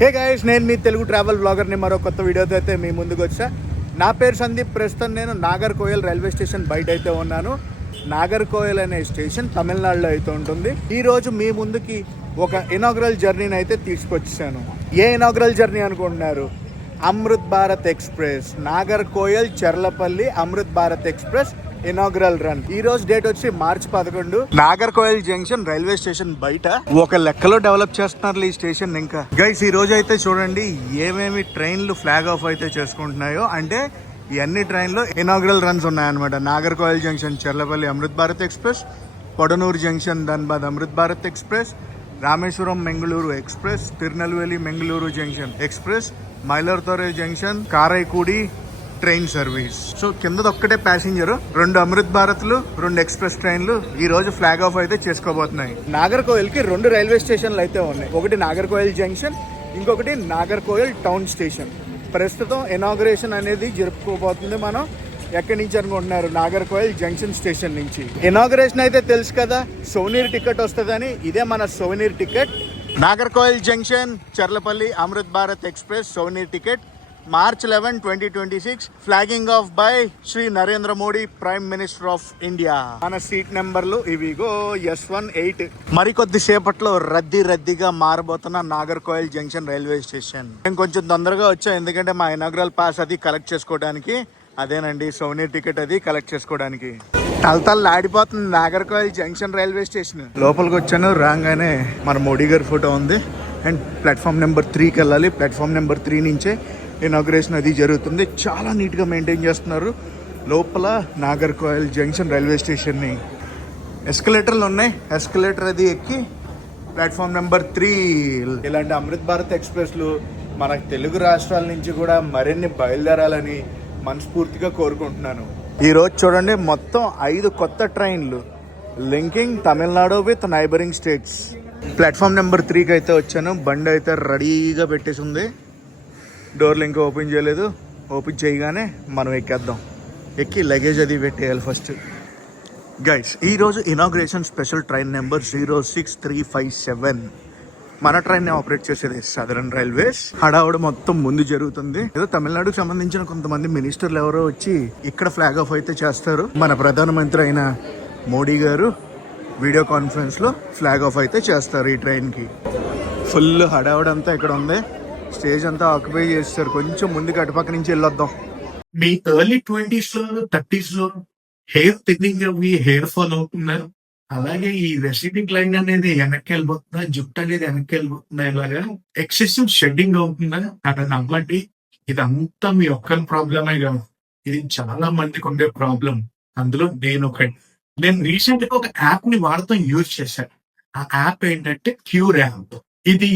Hey guys, నేను మీ Telugu travel బ్లాగర్ని మరో కొత్త వీడియోతో అయితే మీ ముందుకు వచ్చా. నా పేరు సందీప్. ప్రస్తుతం నేను నాగర్కోయిల్ రైల్వే స్టేషన్ బయట అయితే ఉన్నాను. నాగర్కోయిల్ అనే స్టేషన్ తమిళనాడులో అయితే ఉంటుంది. ఈరోజు మీ ముందుకి ఒక ఇనాగ్రల్ జర్నీని అయితే తీసుకొచ్చాను. ఏ ఇనాగ్రల్ జర్నీ అనుకుంటున్నారు? Amrit Bharat express, Nagercoil Cherlapalli Amrit Bharat express inaugural run. ఈ రోజు డేట్ వచ్చి మార్చి 11. నాగర్కోయిల్ జంక్షన్ రైల్వే స్టేషన్ బయట ఒక లెక్కలో డెవలప్ చేస్తున్నారు ఈ స్టేషన్. ఇంకా గైస్, ఈ రోజు అయితే చూడండి ఏమేమి ట్రైన్లు ఫ్లాగ్ ఆఫ్ అయితే చేసుకుంటున్నాయో. అంటే ఈ అన్ని ట్రైన్లు ఇనాగ్రల్ రన్స్ ఉన్నాయన్నమాట. Nagercoil junction Cherlapalli Amrit Bharat express, Podanur junction Dhanbad Amrit Bharat express, Rameswaram Mangaluru express, Tirunelveli Mangaluru junction express, Mayiladuthurai junction Karaikudi train service. So కిందది ఒక్కటే ప్యాసింజర్, 2 అమృత్ భారత్లు, 2 ఎక్స్ప్రెస్ ట్రైన్లు ఈ రోజు ఫ్లాగ్ ఆఫ్ అయితే చేసుకోబోతున్నాయి. నాగర్కోయిల్ కి 2 రైల్వే స్టేషన్లు అయితే ఉన్నాయి. ఒకటి నాగర్కోయిల్ జంక్షన్, ఇంకొకటి నాగర్కోయిల్ టౌన్ స్టేషన్. ప్రస్తుతం ఇనాగ్రేషన్ అనేది జరుపుకోబోతుంది. మనం ఎక్కడి నుంచి అనుకుంటున్నారు? నాగర్కోయిల్ జంక్షన్ స్టేషన్ నుంచి. ఇనాగ్రేషన్ అయితే తెలుసు కదా, సోవనీర్ టికెట్ వస్తుందని. ఇదే మన souvenir ticket. Nagercoil junction Cherlapalli Amrit Bharat express souvenir ticket March 11, 2026. Flagging off by Shri Narendra Modi, prime minister of India. మన సీట్ నెంబర్లు ఇవిగో S18. మరికొద్ది సేపట్లో రద్దీగా మారబోతున్న నాగర్కోయిల్ జంక్షన్ రైల్వే స్టేషన్. నేను కొంచెం తొందరగా వచ్చా, ఎందుకంటే మా ఇనాగ్రల్ పాస్ అది కలెక్ట్ చేసుకోవడానికి. అదేనండి సోవనీర్ టికెట్ అది కలెక్ట్ చేసుకోవడానికి. తలతల్లు ఆడిపోతుంది నాగర్కోయిల్ జంక్షన్ రైల్వే స్టేషన్. లోపలికి వచ్చాను, రాగానే మన మోడీ గారి ఫోటో ఉంది. అండ్ ప్లాట్ఫామ్ నెంబర్ 3కి వెళ్ళాలి. ప్లాట్ఫామ్ నెంబర్ 3 నుంచే ఇనాగ్రేషన్ అది జరుగుతుంది. చాలా నీట్గా మెయింటైన్ చేస్తున్నారు లోపల నాగర్కోయిల్ జంక్షన్ రైల్వే స్టేషన్ని. ఎస్కలేటర్లు ఉన్నాయి, ఎస్కలేటర్ అది ఎక్కి ప్లాట్ఫామ్ నెంబర్ 3. ఇలాంటి అమృత్ భారత్ ఎక్స్ప్రెస్లు మన తెలుగు రాష్ట్రాల నుంచి కూడా మరిన్ని బయలుదేరాలని మనస్ఫూర్తిగా కోరుకుంటున్నాను. ఈరోజు చూడండి మొత్తం 5 కొత్త ట్రైన్లు linking Tamil Nadu with neighbouring states. Platform number 3కి అయితే వచ్చాను. బండి అయితే రెడీగా పెట్టేసి ఉంది. డోర్లు ఇంకా ఓపెన్ చేయలేదు. ఓపెన్ చేయగానే మనం ఎక్కేద్దాం. ఎక్కి లగేజ్ అది పెట్టేయాలి ఫస్ట్. గైస్, ఈరోజు ఇనాగ్రేషన్ స్పెషల్ ట్రైన్ నెంబర్ 06357. మన ట్రైన్ ఆపరేట్ చేసేది సదరన్ రైల్వేస్. హడావుడు మొత్తం ముందు జరుగుతుంది. ఏదో తమిళనాడుకు సంబంధించిన కొంతమంది మినిస్టర్లు ఎవరో వచ్చి ఇక్కడ ఫ్లాగ్ ఆఫ్ అయితే చేస్తారు. మన ప్రధానమంత్రి అయిన మోడీ గారు వీడియో కాన్ఫరెన్స్ లో ఫ్లాగ్ ఆఫ్ అయితే చేస్తారు ఈ ట్రైన్ కి. ఫుల్ హడావుడు అంతా ఇక్కడ ఉంది. స్టేజ్ అంతా ఆక్యుపై చేస్తారు. కొంచెం ముందుకు అటుపక్క నుంచి వెళ్ళొద్దాం. మీ ఎర్లీ 20s లో 30s లో హెయిర్ థిన్నింగ్ అవి హెయిర్ ఫాల్ అవుతున్నారు. అలాగే ఈ రెసిడింగ్ లైన్ అనేది వెనక్కి వెళ్ళిపోతున్నా, జుట్టు అనేది వెనక్కి వెళ్ళిపోతున్నా, ఇలాగా ఎక్సెసివ్ షెడ్డింగ్ అవుతుందా అక్కడ నవ్వండి. ఇదంతా మీ ఒక్కరి ప్రాబ్లమే కాదు, ఇది చాలా మందికి ఉండే ప్రాబ్లం. అందులో నేను రీసెంట్ గా ఒక యాప్ ని వాడతాం యూజ్ చేశాను. ఆ యాప్ ఏంటంటే క్యూర్ యాప్. ఇది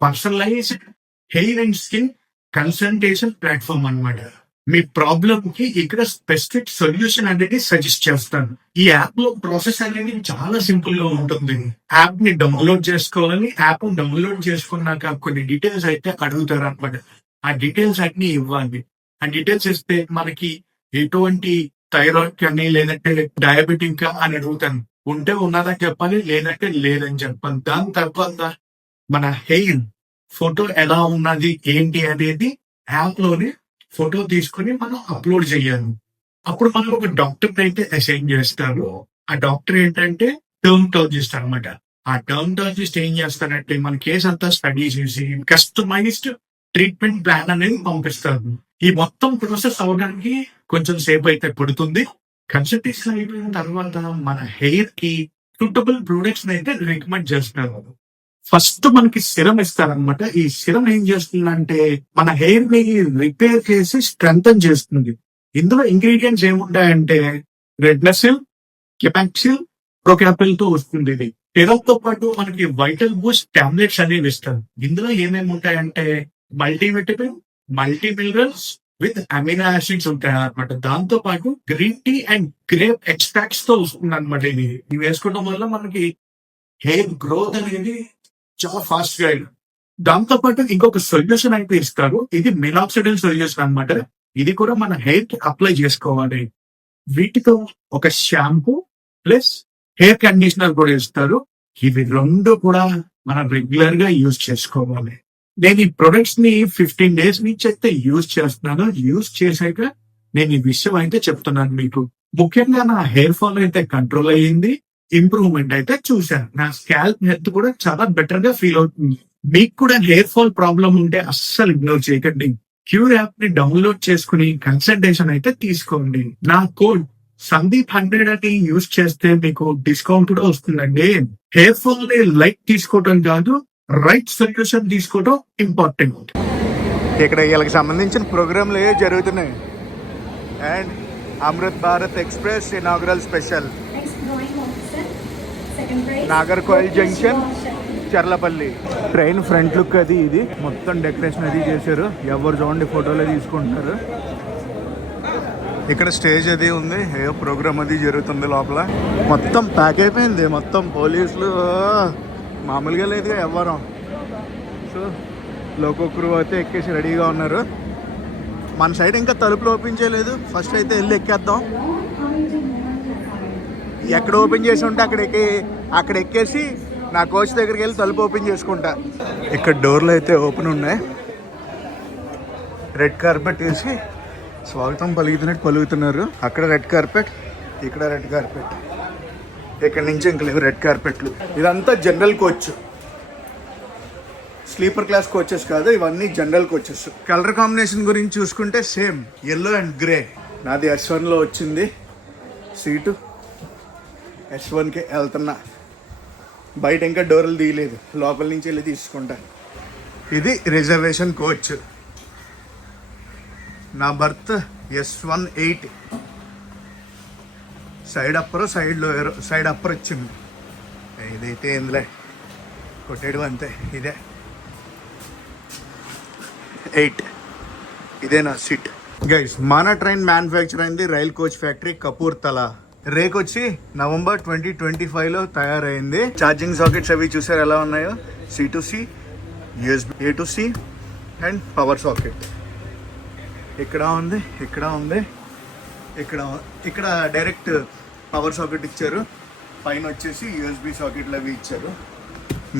personalised hair and skin consultation platform అన్నమాట. మీ ప్రాబ్లమ్ కి ఇక్కడ స్పెసిఫిక్ సొల్యూషన్ అనేది సజెస్ట్ చేస్తాను. ఈ యాప్ లో ప్రాసెస్ అనేది చాలా సింపుల్ గా ఉంటుంది. యాప్ ని డౌన్లోడ్ చేసుకోవాలి. యాప్ డౌన్లోడ్ చేసుకున్నాక కొన్ని డీటెయిల్స్ అయితే అడుగుతారు అనమాట. ఆ డీటెయిల్స్ అన్ని ఇవ్వాలి. ఆ డీటెయిల్స్ ఇస్తే మనకి ఎటువంటి థైరాయిడ్ కానీ లేదంటే డయాబెటిక్ అని అడుగుతాను. ఉంటే ఉన్నదని చెప్పాలి, లేదంటే లేదని చెప్పాలి. దాని తర్వాత మన హెయిర్ ఫోటో ఎలా ఉన్నది ఏంటి అనేది యాప్ లోనే ఫోటో తీసుకుని మనం అప్లోడ్ చేయాలి. అప్పుడు మనం ఒక డాక్టర్ అయితే అసైన్ చేస్తారు. ఆ డాక్టర్ ఏంటంటే డెర్మటాలజిస్ట్ అనమాట. ఆ డెర్మటాలజిస్ట్ ఏం చేస్తారంటే మన కేసు అంతా స్టడీ చేసి కస్టమైజ్డ్ ట్రీట్మెంట్ ప్లాన్ అనేది పంపిస్తారు. ఈ మొత్తం ప్రాసెస్ అవడానికి కొంచెం సేపు అయితే పడుతుంది. కన్సల్టేషన్ అయిపోయిన తర్వాత మన హెయిర్ కి సూటబుల్ ప్రొడక్ట్స్ అయితే రికమెండ్ చేస్తున్నారు. ఫస్ట్ మనకి సిరం ఇస్తారనమాట. ఈ సిరం ఏం చేస్తుందంటే మన హెయిర్ ని రిపేర్ చేసి స్ట్రెంథన్ చేస్తుంది. ఇందులో ఇంగ్రీడియంట్స్ ఏముంటాయంటే రెడ్నసిల్, కెపాక్సిల్, ప్రోకాపిల్ తో వస్తుంది. ఇది సిరంతో పాటు మనకి వైటల్ బూస్ట్ టాబ్లెట్స్ అనేవి ఇస్తారు. ఇందులో ఏమేమి ఉంటాయంటే multivitamin, multi minerals with amino acids ఉంటాయి అనమాట. దాంతో పాటు green tea and grape extracts తో వస్తుంది అనమాట. ఇవి వేసుకోవడం వల్ల మనకి హెయిర్ గ్రోత్ అనేది చాలా ఫాస్ట్ గా. దాంతో పాటు ఇంకొక సొల్యూషన్ అయితే ఇస్తారు. ఇది మినాక్సిడిల్ సొల్యూషన్ అనమాట. ఇది కూడా మన హెయిర్ కి అప్లై చేసుకోవాలి. వీటితో ఒక షాంపూ ప్లస్ హెయిర్ కండిషనర్ కూడా ఇస్తారు. ఇవి రెండు కూడా మనం రెగ్యులర్ గా యూజ్ చేసుకోవాలి. నేను ఈ ప్రొడక్ట్స్ ని 15 days నుంచి అయితే యూజ్ చేస్తున్నాను. యూజ్ చేశాక నేను ఈ విషయం అయితే చెప్తున్నాను మీకు. ముఖ్యంగా నా హెయిర్ ఫాల్ అయితే కంట్రోల్ అయ్యింది. ఇంప్రూవ్మెంట్ అయితే చూశాను. నా స్కాల్ప్ హెల్త్ కూడా చాలా బెటర్ గా ఫీల్ అవుతుంది. మీకు కూడా హెయిర్ ఫాల్ ప్రాబ్లం ఉంటే అస్సలు ఇగ్నోర్ చేయకండి. క్యూర్ యాప్ ని డౌన్లోడ్ చేసుకుని కన్సల్టేషన్ అయితే తీసుకోండి. నా కోడ్ సందీప్ 100 అని యూజ్ చేస్తే మీకు డిస్కౌంట్ కూడా వస్తుందండి. హెయిర్ ఫాల్ ని లైట్ తీసుకోవడం కాదు, రైట్ సొల్యూషన్ తీసుకోవడం ఇంపార్టెంట్. ఇక్కడ వీళ్ళకి సంబంధించిన ప్రోగ్రాంలు ఏ జరుగుతున్నాయి. And Amrit Bharat express inaugural special Nagercoil junction Cherlapalli. Train front look అది ఇది మొత్తం డెకరేషన్ అది చేశారు. ఎవరు చూడండి ఫోటోలు తీసుకుంటున్నారు. ఇక్కడ స్టేజ్ అది ఉంది, ఏ ప్రోగ్రామ్ అది జరుగుతుంది. లోపల మొత్తం ప్యాక్ అయిపోయింది. మొత్తం పోలీసులు మామూలుగా లేదుగా ఎవ్వరం. సో లోకో క్రూ అయితే ఎక్కేసి రెడీగా ఉన్నారు. మన సైడ్ ఇంకా తలుపులు ఓపెన్ చేయలేదు. ఫస్ట్ అయితే వెళ్ళి ఎక్కేద్దాం. ఎక్కడ ఓపెన్ చేసి ఉంటే అక్కడ ఎక్కేసి నా కోచ్ దగ్గరికి వెళ్ళి తలుపు ఓపెన్ చేసుకుంటా. ఇక్కడ డోర్లు అయితే ఓపెన్ ఉన్నాయి. రెడ్ కార్పెట్ వేసి స్వాగతం పలుకుతున్నారు. అక్కడ రెడ్ కార్పెట్, ఇక్కడ రెడ్ కార్పెట్. ఇక్కడ నుంచి ఇంక లేవు రెడ్ కార్పెట్లు. ఇదంతా general coach, sleeper class coaches కాదు, ఇవన్నీ జనరల్ కోచెస్. కలర్ కాంబినేషన్ గురించి చూసుకుంటే సేమ్ ఎల్లో అండ్ గ్రే. నాది S1లో వచ్చింది సీటు. S1కే వెళ్తున్నా. బయట ఇంకా డోర్లు తీయలేదు, లోపల నుంచి వెళ్ళి తీసుకుంటా. ఇది రిజర్వేషన్ కోచ్. నా birth S18. Side upper side lower. Side upper వచ్చింది. ఇదైతే ఏందిలే కొట్టేయడం అంతే. ఇదే 8. ఇదే నా సీట్. గైస్ మన ట్రైన్ మ్యానుఫ్యాక్చర్ అయింది rail coach factory Kapurthala. Rake వచ్చి నవంబర్ 2025లో తయారైంది. ఛార్జింగ్ సాకెట్స్ అవి చూసారు ఎలా ఉన్నాయో. C2C, USB A to C and power socket. ఇక్కడ ఉంది, ఇక్కడ ఉంది, ఇక్కడ డైరెక్ట్ పవర్ సాకెట్ ఇచ్చారు. పైన వచ్చేసి USB సాకెట్లు అవి ఇచ్చారు.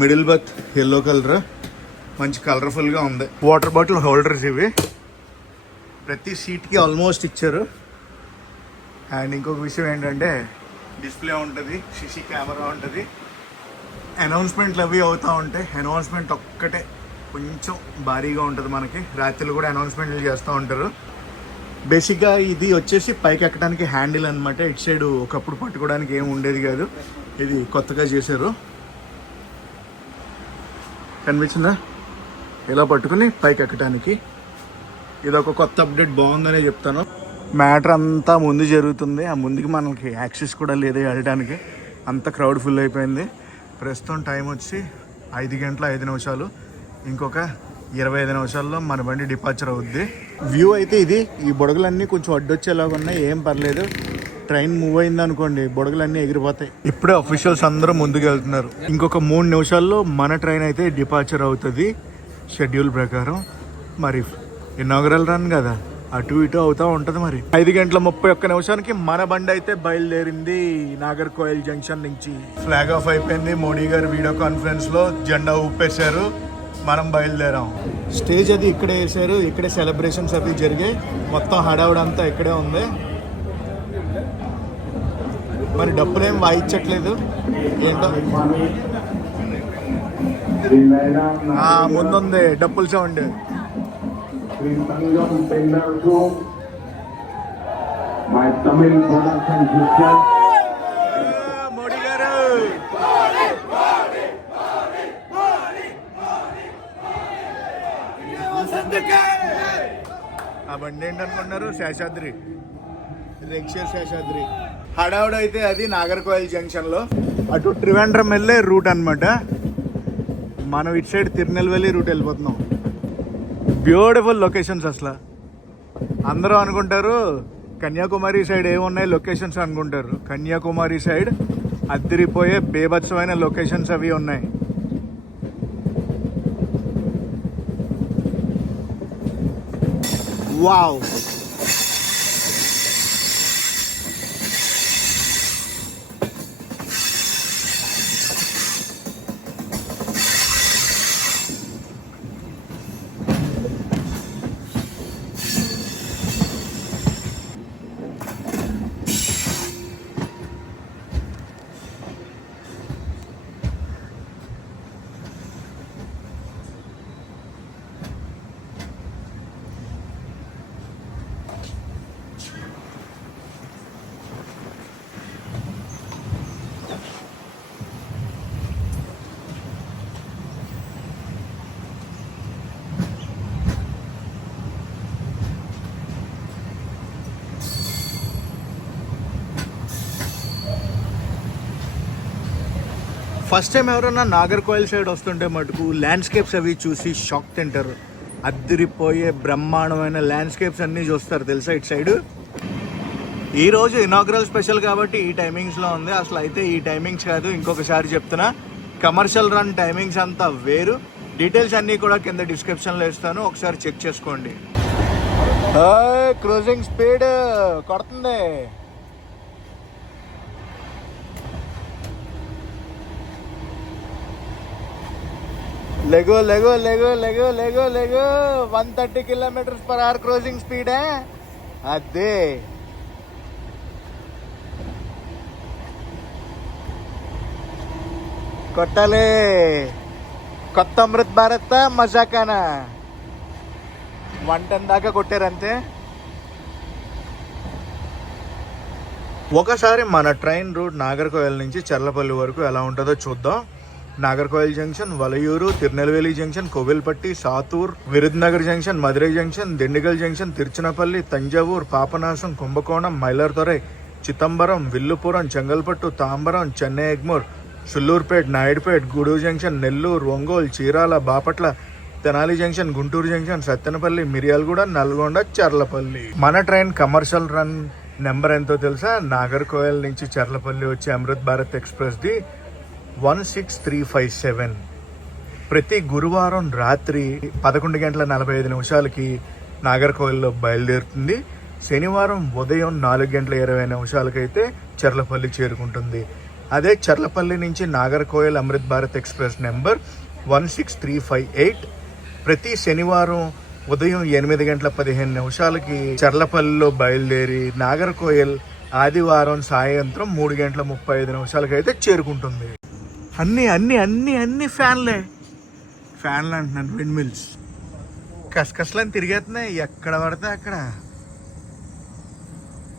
మిడిల్ బర్త్ ఎల్లో కలర్, మంచి కలర్ఫుల్గా ఉంది. వాటర్ బాటిల్ హోల్డర్స్ ఇవి ప్రతి సీట్కి ఆల్మోస్ట్ ఇచ్చారు. అండ్ ఇంకొక విషయం ఏంటంటే డిస్ప్లే ఉంటుంది, CC కెమెరా ఉంటుంది. అనౌన్స్మెంట్లు అవి అవుతూ ఉంటాయి. అనౌన్స్మెంట్ ఒక్కటే కొంచెం భారీగా ఉంటుంది మనకి. రాత్రులు కూడా అనౌన్స్మెంట్లు చేస్తూ ఉంటారు. బేసిక్గా ఇది వచ్చేసి పైకి ఎక్కడానికి హ్యాండిల్ అనమాట. ఇటు సైడ్ ఒకప్పుడు పట్టుకోవడానికి ఏమి ఉండేది కాదు, ఇది కొత్తగా చేశారు. కనిపించిందా? ఇలా పట్టుకుని పైకి ఎక్కడానికి. ఇది ఒక కొత్త అప్డేట్, బాగుందనే చెప్తాను. మ్యాటర్ అంతా ముందు జరుగుతుంది. ఆ ముందుకి మనకి యాక్సెస్ కూడా లేదు వెళ్ళడానికి, అంత క్రౌడ్ ఫుల్ అయిపోయింది. ప్రస్తుతం టైం వచ్చి 5 గంటల 5 నిమిషాలు. ఇంకొక 25 నిమిషాల్లో మన బండి డిపార్చర్ అవుద్ది. వ్యూ అయితే ఇది. ఈ బుడగలన్నీ కొంచెం అడ్డొచ్చేలాగా ఉన్నాయి, ఏం పర్లేదు. ట్రైన్ మూవ్ అయింది అనుకోండి, బుడగలన్నీ ఎగిరిపోతాయి. ఇప్పుడే అఫీషియల్స్ అందరూ ముందుకు వెళ్తున్నారు. ఇంకొక 3 నిమిషాల్లో మన ట్రైన్ అయితే డిపార్చర్ అవుతుంది షెడ్యూల్ ప్రకారం. మరి ఇనాగరల్ రన్ కదా, అటు ఇటు అవుతూ ఉంటుంది. మరి 5 గంటల 31 నిమిషానికి మన బండి అయితే బయలుదేరింది నాగర్కోయిల్ జంక్షన్ నుంచి. ఫ్లాగ్ ఆఫ్ అయిపోయింది. మోడీ గారు వీడియో కాన్ఫరెన్స్ లో జెండా ఊపేశారు. మనం బయలుదేరాం. స్టేజ్ అది ఇక్కడే వేసారు, ఇక్కడే సెలబ్రేషన్స్ అవి జరిగాయి. మొత్తం హడావుడంతా ఇక్కడే ఉంది. మరి డప్పులేం వాయించట్లేదు ఏంటో. ముందుంది డప్పుల సౌండ్. మోడీ గారు ఆ బండి ఏంటనుకున్నారు? శేషాద్రి, రెక్షర్ శేషాద్రి. హడావుడైతే అది నాగర్కోయిల్ జంక్షన్ లో. అటు త్రివేంద్రం వెళ్ళే రూట్ అనమాట. మనం ఇటు సైడ్ తిరునెల్వేలి రూట్ వెళ్ళిపోతున్నాం. Beautiful locations. అసలు అందరూ అనుకుంటారు కన్యాకుమారి సైడ్ ఏమున్నాయి లొకేషన్స్ అనుకుంటారు. కన్యాకుమారి సైడ్ అద్దరిపోయే బేభత్సమైన లొకేషన్స్ అవి ఉన్నాయి. వావ్. ఫస్ట్ టైం ఎవరన్నా నాగర్కోయిల్ సైడ్ వస్తుంటే మటుకు ల్యాండ్స్కేప్స్ అవి చూసి షాక్ తింటారు. అద్దరిపోయే బ్రహ్మాండమైన ల్యాండ్స్కేప్స్ అన్నీ చూస్తారు తెలుసా ఇటు సైడ్. ఈరోజు ఇనాగ్రల్ స్పెషల్ కాబట్టి ఈ టైమింగ్స్లో ఉంది. అసలు అయితే ఈ టైమింగ్స్ కాదు, ఇంకొకసారి చెప్తున్నా, కమర్షియల్ రన్ టైమింగ్స్ అంతా వేరు. డీటెయిల్స్ అన్నీ కూడా కింద డిస్క్రిప్షన్లో ఇస్తాను, ఒకసారి చెక్ చేసుకోండి. క్రూజింగ్ స్పీడ్ కొడుతుంది. లెగో లెగో లెగో లెగో లెగో లెగో 130 km/h క్రూజింగ్ స్పీడే. అదే కొట్టాలి. కొత్త అమృత్ భారత్ మజాకానా 110 దాకా కొట్టారంతే. ఒకసారి మన ట్రైన్ రూట్ నాగర్కోయిల్ నుంచి చర్లపల్లి వరకు ఎలా ఉంటుందో చూద్దాం. Nagercoil junction, Valliyur, Tirunelveli junction, Kovilpatti, Sattur, Virudhunagar junction, Madurai junction, Dindigul junction, Tiruchirappalli, Thanjavur, Papanasam, Kumbakonam, Mayiladuthurai, Chidambaram, Villupuram, Chengalpattu, Tambaram, Chennai Egmore, Sullurpeta, Naidupeta, Gudur junction, Nellore, Ongole, Chirala, Bapatla, Tenali junction, Guntur junction, Sattenapalli, Miryalaguda, Nalgonda, Cherlapalli. మన ట్రైన్ కమర్షియల్ రన్ నెంబర్ ఎంతో తెలుసా? నాగర్కోయిల్ నుంచి చర్లపల్లి వచ్చే అమృత్ భారత్ ఎక్స్ప్రెస్ది 16357. ప్రతి గురువారం రాత్రి 11:45 నాగర్కోయిల్లో బయలుదేరుతుంది. శనివారం ఉదయం 4:20 అయితే చర్లపల్లి చేరుకుంటుంది. అదే చర్లపల్లి నుంచి నాగర్కోయిల్ అమృత్ భారత్ ఎక్స్ప్రెస్ నెంబర్ 16358 ప్రతి శనివారం ఉదయం 8:15 చర్లపల్లిలో బయలుదేరి నాగర్కోయిల్ ఆదివారం సాయంత్రం 3:35 అయితే చేరుకుంటుంది. అన్ని ఫ్యాన్లే అంటున్నాను. విండ్ మిల్స్ కసకసలని తిరిగేస్తున్నాయి ఎక్కడ పడితే అక్కడ.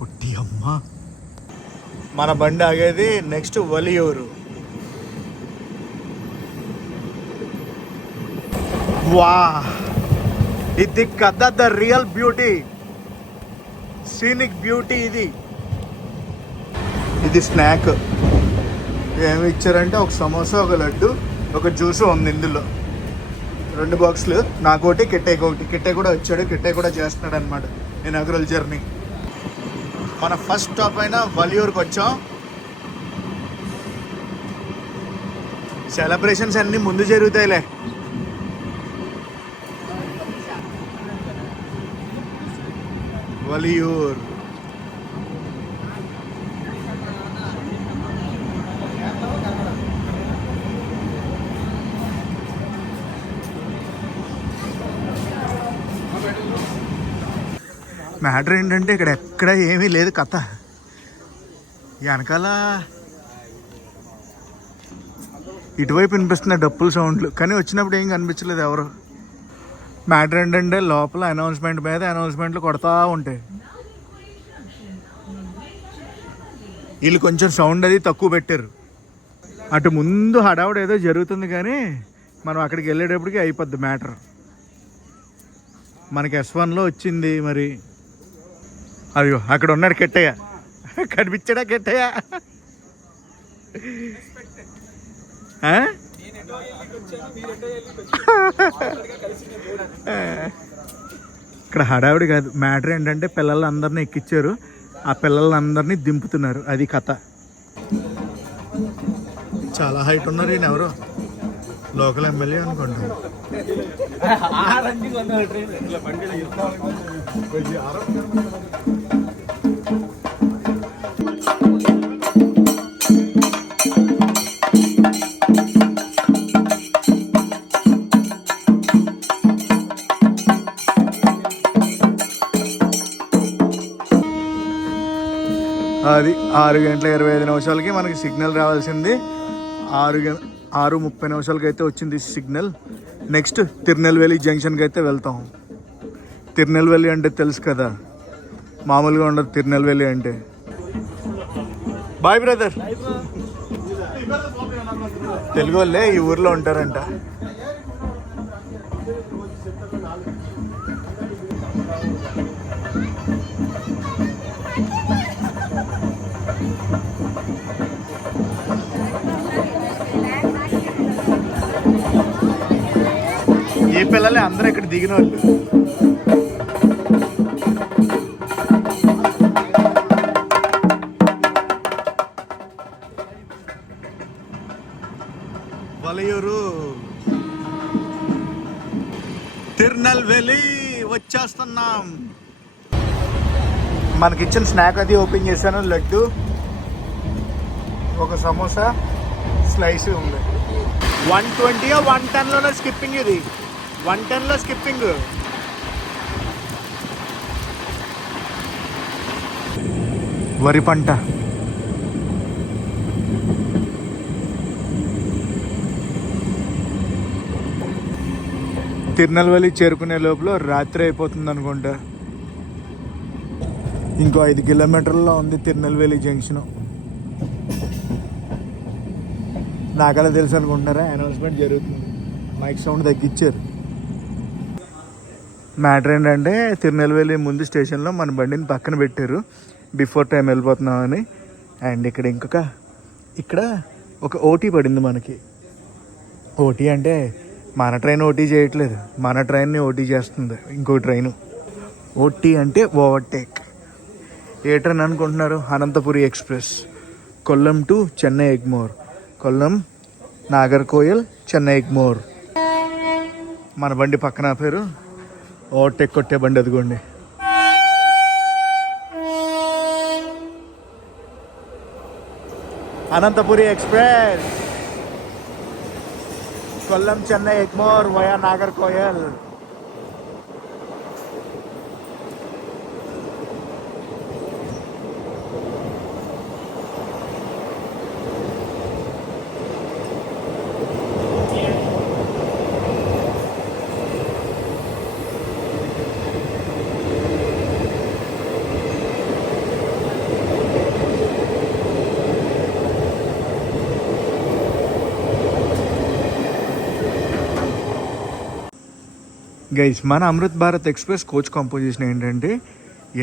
ఒట్టి అమ్మా, మన బండి ఆగేది నెక్స్ట్ వలియూరు. వా, ఇది కదా the real beauty, scenic beauty. ఇది స్నాక్ ఏమి ఇచ్చారంటే ఒక సమోసా, ఒక లడ్డు, ఒక జ్యూస్ ఉంది ఇందులో. 2 బాక్సులు, నాకోటి, కిట్టేకి ఒకటి. కిట్టే కూడా వచ్చాడు, కిట్టే కూడా చేస్తున్నాడు అనమాట ఇనాగ్రల్ జర్నీ. మన ఫస్ట్ స్టాప్ అయిన వలియూరుకి వచ్చాం. సెలబ్రేషన్స్ అన్నీ ముందు జరుగుతాయిలే. వలియూర్ మ్యాటర్ ఏంటంటే ఇక్కడ ఎక్కడ ఏమీ లేదు కథ. వెనకాల ఇటువైపు వినిపిస్తున్నాయి డప్పుల సౌండ్లు, కానీ వచ్చినప్పుడు ఏం కనిపించలేదు ఎవరు. మ్యాటర్ ఏంటంటే లోపల అనౌన్స్మెంట్ మీద అనౌన్స్మెంట్లు కొడతా ఉంటాయి. వీళ్ళు కొంచెం సౌండ్ అది తక్కువ పెట్టారు. అటు ముందు హడావుడు ఏదో జరుగుతుంది, కానీ మనం అక్కడికి వెళ్ళేటప్పటికి అయిపోద్ది మ్యాటర్. మనకి S1లో వచ్చింది మరి. అయ్యో అక్కడ ఉన్నాడు కెట్టయ్య, కనిపించాడా కెట్టయ్య? ఇక్కడ హడావిడి కాదు, మ్యాటర్ ఏంటంటే పిల్లలందరినీ ఎక్కించారు, ఆ పిల్లలందరినీ దింపుతున్నారు, అది కథ. చాలా హైట్ ఉన్నారు ఈయన, ఎవరు లోకల్ ఎమ్మెల్యే అనుకుంటారు. అది 6:25 మనకి సిగ్నల్ రావాల్సింది. 6:30 అయితే వచ్చింది సిగ్నల్. నెక్స్ట్ తిరునెల్వేలి జంక్షన్కి అయితే వెళ్తాం. తిరునెల్వేలి అంటే తెలుసు కదా, మామూలుగా ఉండదు తిరునెల్వేలి అంటే. Bye brother. తెలుగు వాళ్ళే ఈ ఊర్లో ఉంటారంట. ఏ పిల్లలే అందరూ ఇక్కడ దిగిన వాళ్ళు. వలయూరు తిరునల్వేలి వచ్చేస్తున్నాం. మనకిచ్చిన స్నాక్ అది ఓపెన్ చేశాను. లడ్డు, ఒక సమోసా, స్లైస్ ఉంది. 120 110లోనే స్కిప్పింగ్. ఇది 110లో స్కిప్పింగ్. వరి పంట. తిరునల్వేలి చేరుకునే లోపల రాత్రి అయిపోతుంది అనుకుంటా. ఇంకో 5 కిలోమీటర్లో ఉంది తిరునల్వేలి జంక్షన్. నాకలా తెలుసు అనుకుంటున్నారా? అనౌన్స్మెంట్ జరుగుతుంది. మైక్ సౌండ్ తగ్గించారు. మ్యాటర్ ఏంటంటే తిరునల్వేలి ముందు స్టేషన్లో మన బండిని పక్కన పెట్టారు, బిఫోర్ టైం వెళ్ళిపోతున్నామని. అండ్ ఇక్కడ ఒక ఓటీ పడింది మనకి. ఓటీ అంటే మన ట్రైన్ ఓటీ చేయట్లేదు, మన ట్రైన్ని ఓటీ చేస్తుంది ఇంకో ట్రైను. ఓటీ అంటే ఓవర్టేక్. ఏ ట్రైన్ అనుకుంటున్నారు? Ananthapuri express, Kollam to Chennai Egmore, Kollam Nagercoil Chennai Egmore. మన బండి పక్కన ఆపారు. ఓవర్టేక్ కొట్టే బండి అదిగోండి. Ananthapuri express, Kollam Chennai Egmore via Nagercoil. Guys, మన Amrit Bharat express coach composition ఏంటంటే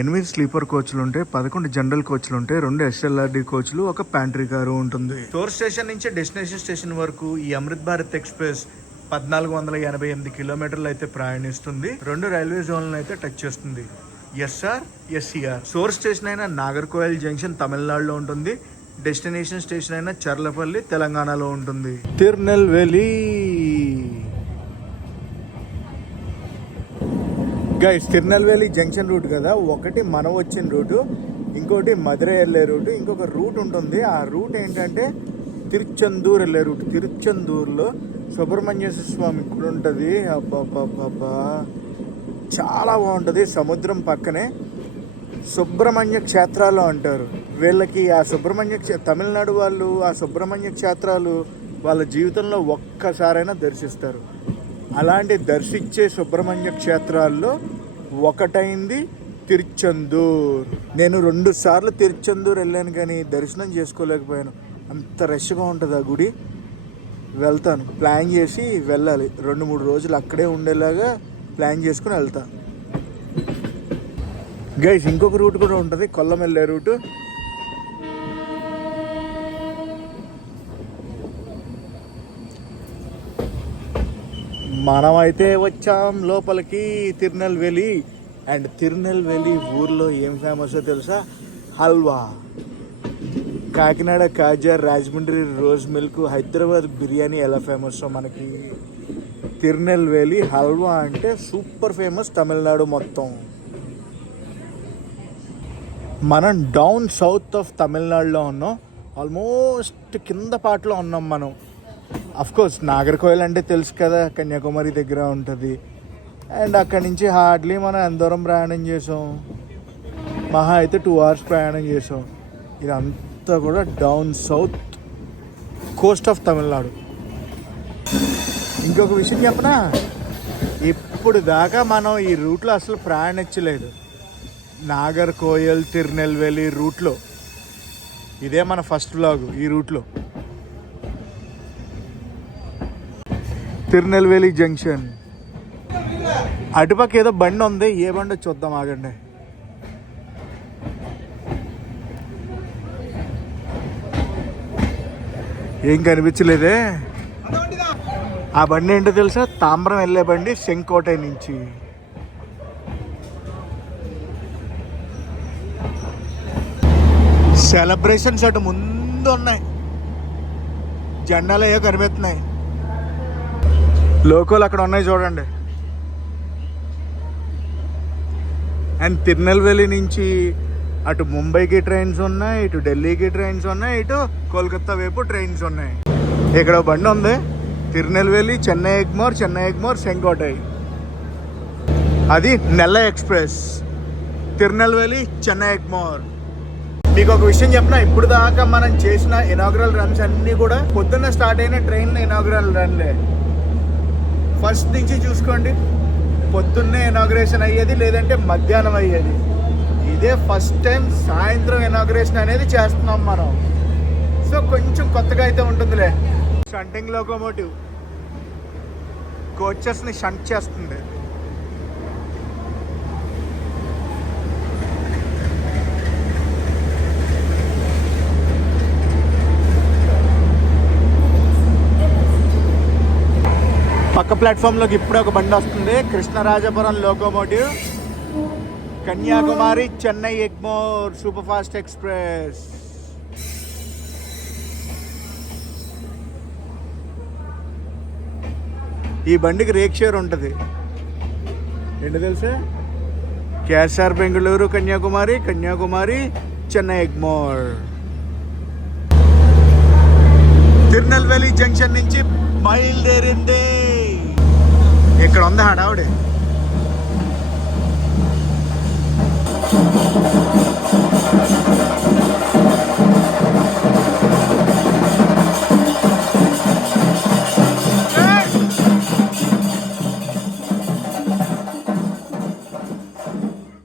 8 స్లీపర్ కోచ్లు ఉంటాయి, 11 జనరల్ కోచ్లు ఉంటాయి, 2 SLRD కోచ్లు, ఒక ప్యాంట్రీ కారు ఉంటుంది. టోర్ స్టేషన్ నుంచి డెస్టినేషన్ స్టేషన్ వరకు ఈ అమృత్ భారత్ ఎక్స్ప్రెస్ 1488 కిలోమీటర్లు అయితే ప్రయాణిస్తుంది. 2 రైల్వే జోన్లను అయితే టచ్ చేస్తుంది, SR, SCR. సోర్స్ స్టేషన్ అయిన నాగర్కోయల్ జంక్షన్ తమిళనాడులో ఉంటుంది. డెస్టినేషన్ స్టేషన్ అయిన చర్లపల్లి తెలంగాణలో ఉంటుంది. Tirunelveli guys, Tirunelveli junction route కదా. ఒకటి మనం వచ్చిన రూటు, ఇంకోటి మధురై వెళ్ళే రూటు, ఇంకొక రూట్ ఉంటుంది. ఆ రూట్ ఏంటంటే తిరుచెందూర్ వెళ్ళే రూట్. తిరుచెందూర్లో సుబ్రహ్మణ్యేశ్వర స్వామి గుడి ఉంటుంది. అబ్బాబ్బాబ్బా, చాలా బాగుంటుంది. సముద్రం పక్కనే సుబ్రహ్మణ్య క్షేత్రాలు అంటారు వీళ్ళకి. ఆ తమిళనాడు వాళ్ళు ఆ సుబ్రహ్మణ్య క్షేత్రాలు వాళ్ళ జీవితంలో ఒక్కసారైనా దర్శిస్తారు. అలాంటి దర్శించే సుబ్రహ్మణ్య క్షేత్రాల్లో ఒకటైంది తిరుచెందూర్. నేను 2 సార్లు తిరుచెందూర్ వెళ్ళాను కానీ దర్శనం చేసుకోలేకపోయాను. అంత రష్గా ఉంటుంది ఆ గుడి. వెళ్తాను, ప్లాన్ చేసి వెళ్ళాలి. 2-3 రోజులు అక్కడే ఉండేలాగా ప్లాన్ చేసుకుని వెళ్తాను. గైస్, ఇంకొక రూట్ కూడా ఉంటుంది, కొల్లం వెళ్ళే రూటు. మనమైతే వచ్చాం లోపలికి తిరునల్వేలి. అండ్ తిరునల్వేలి ఊర్లో ఏం ఫేమస్ తెలుసా? హల్వా. కాకినాడ కాజా, రాజమండ్రి రోజ్ మిల్క్, హైదరాబాద్ బిర్యానీ ఎలా ఫేమస్ మనకి తిరునల్వేలి హల్వా అంటే సూపర్ ఫేమస్ తమిళనాడు మొత్తం. మనం డౌన్ సౌత్ ఆఫ్ తమిళనాడులో ఉన్నాం, ఆల్మోస్ట్ కింద పాటలో ఉన్నాం మనం. అఫ్కోర్స్ నాగర్కోయల్ అంటే తెలుసు కదా, కన్యాకుమారి దగ్గర ఉంటుంది. అండ్ అక్కడి నుంచి హార్డ్లీ మనం ఎంత దూరం ప్రయాణం చేసాం? మహా అయితే 2 hours ప్రయాణం చేసాం. ఇదంతా కూడా down south Coast of Tamil Nadu. ఇంకొక విషయం చెప్పనా, ఇప్పుడు దాకా మనం ఈ రూట్లో అసలు ప్రయాణించలేదు. నాగర్కోయల్ తిరునెల్వేలి రూట్లో ఇదే మన ఫస్ట్ వ్లాగ్. ఈ రూట్లో తిరునెల్వేలి జంక్షన్ అటుపక్క ఏదో బండి ఉంది. ఏ బండి చూద్దాం, ఆగండి. ఏం కనిపించలేదే. ఆ బండి ఏంటో తెలుసా? తాంబ్రం వెళ్ళే బండి సెంకోటై నుంచి. సెలబ్రేషన్స్ అటు ముందు ఉన్నాయి, జెండాలు ఏవో కనిపిస్తున్నాయి. లోకోలు అక్కడ ఉన్నాయి చూడండి. అండ్ తిరునెల్వేలి నుంచి అటు ముంబైకి ట్రైన్స్ ఉన్నాయి, ఇటు ఢిల్లీకి ట్రైన్స్ ఉన్నాయి, ఇటు కోల్కతా వైపు ట్రైన్స్ ఉన్నాయి. ఇక్కడ బండి ఉంది, తిరునెల్వేలి చెన్నై ఎగ్మోర్, చెన్నై ఎగ్మోర్ సెంకోటై. అది నెల్ల ఎక్స్ప్రెస్, తిరునెల్వేలి చెన్నై ఎగ్మోర్. మీకు ఒక విషయం చెప్పిన, ఇప్పుడు దాకా మనం చేసిన ఇనాగ్రల్ రన్స్ అన్నీ కూడా పొద్దున్న స్టార్ట్ అయిన ట్రైన్ ఇనాగ్రల్ రన్లే. ఫస్ట్ నుంచి చూసుకోండి, పొద్దున్నే ఇనాగ్రేషన్ అయ్యేది, లేదంటే మధ్యాహ్నం అయ్యేది. ఇదే ఫస్ట్ టైం సాయంత్రం ఇనాగ్రేషన్ అనేది చేస్తున్నాం మనం. సో కొంచెం కొత్తగా అయితే ఉంటుందిలే. షంటింగ్ లోకోమోటివ్ కోచెస్ని షంట్ చేస్తుంది. పక్క ప్లాట్ఫామ్లోకి ఇప్పుడే ఒక బండి వస్తుంది, Krishnarajapuram locomotive, Kanyakumari Chennai Egmore super fast express. ఈ బండికి రేక్ షేర్ ఉంటుంది. ఏంటి తెలుసా? కేఎస్ఆర్ బెంగళూరు కన్యాకుమారి, కన్యాకుమారి చెన్నై ఎగ్మోర్. తిరునెల్వేలి జంక్షన్ నుంచి బయలుదేరింది. ఇక్కడ ఉంది హడావుడి.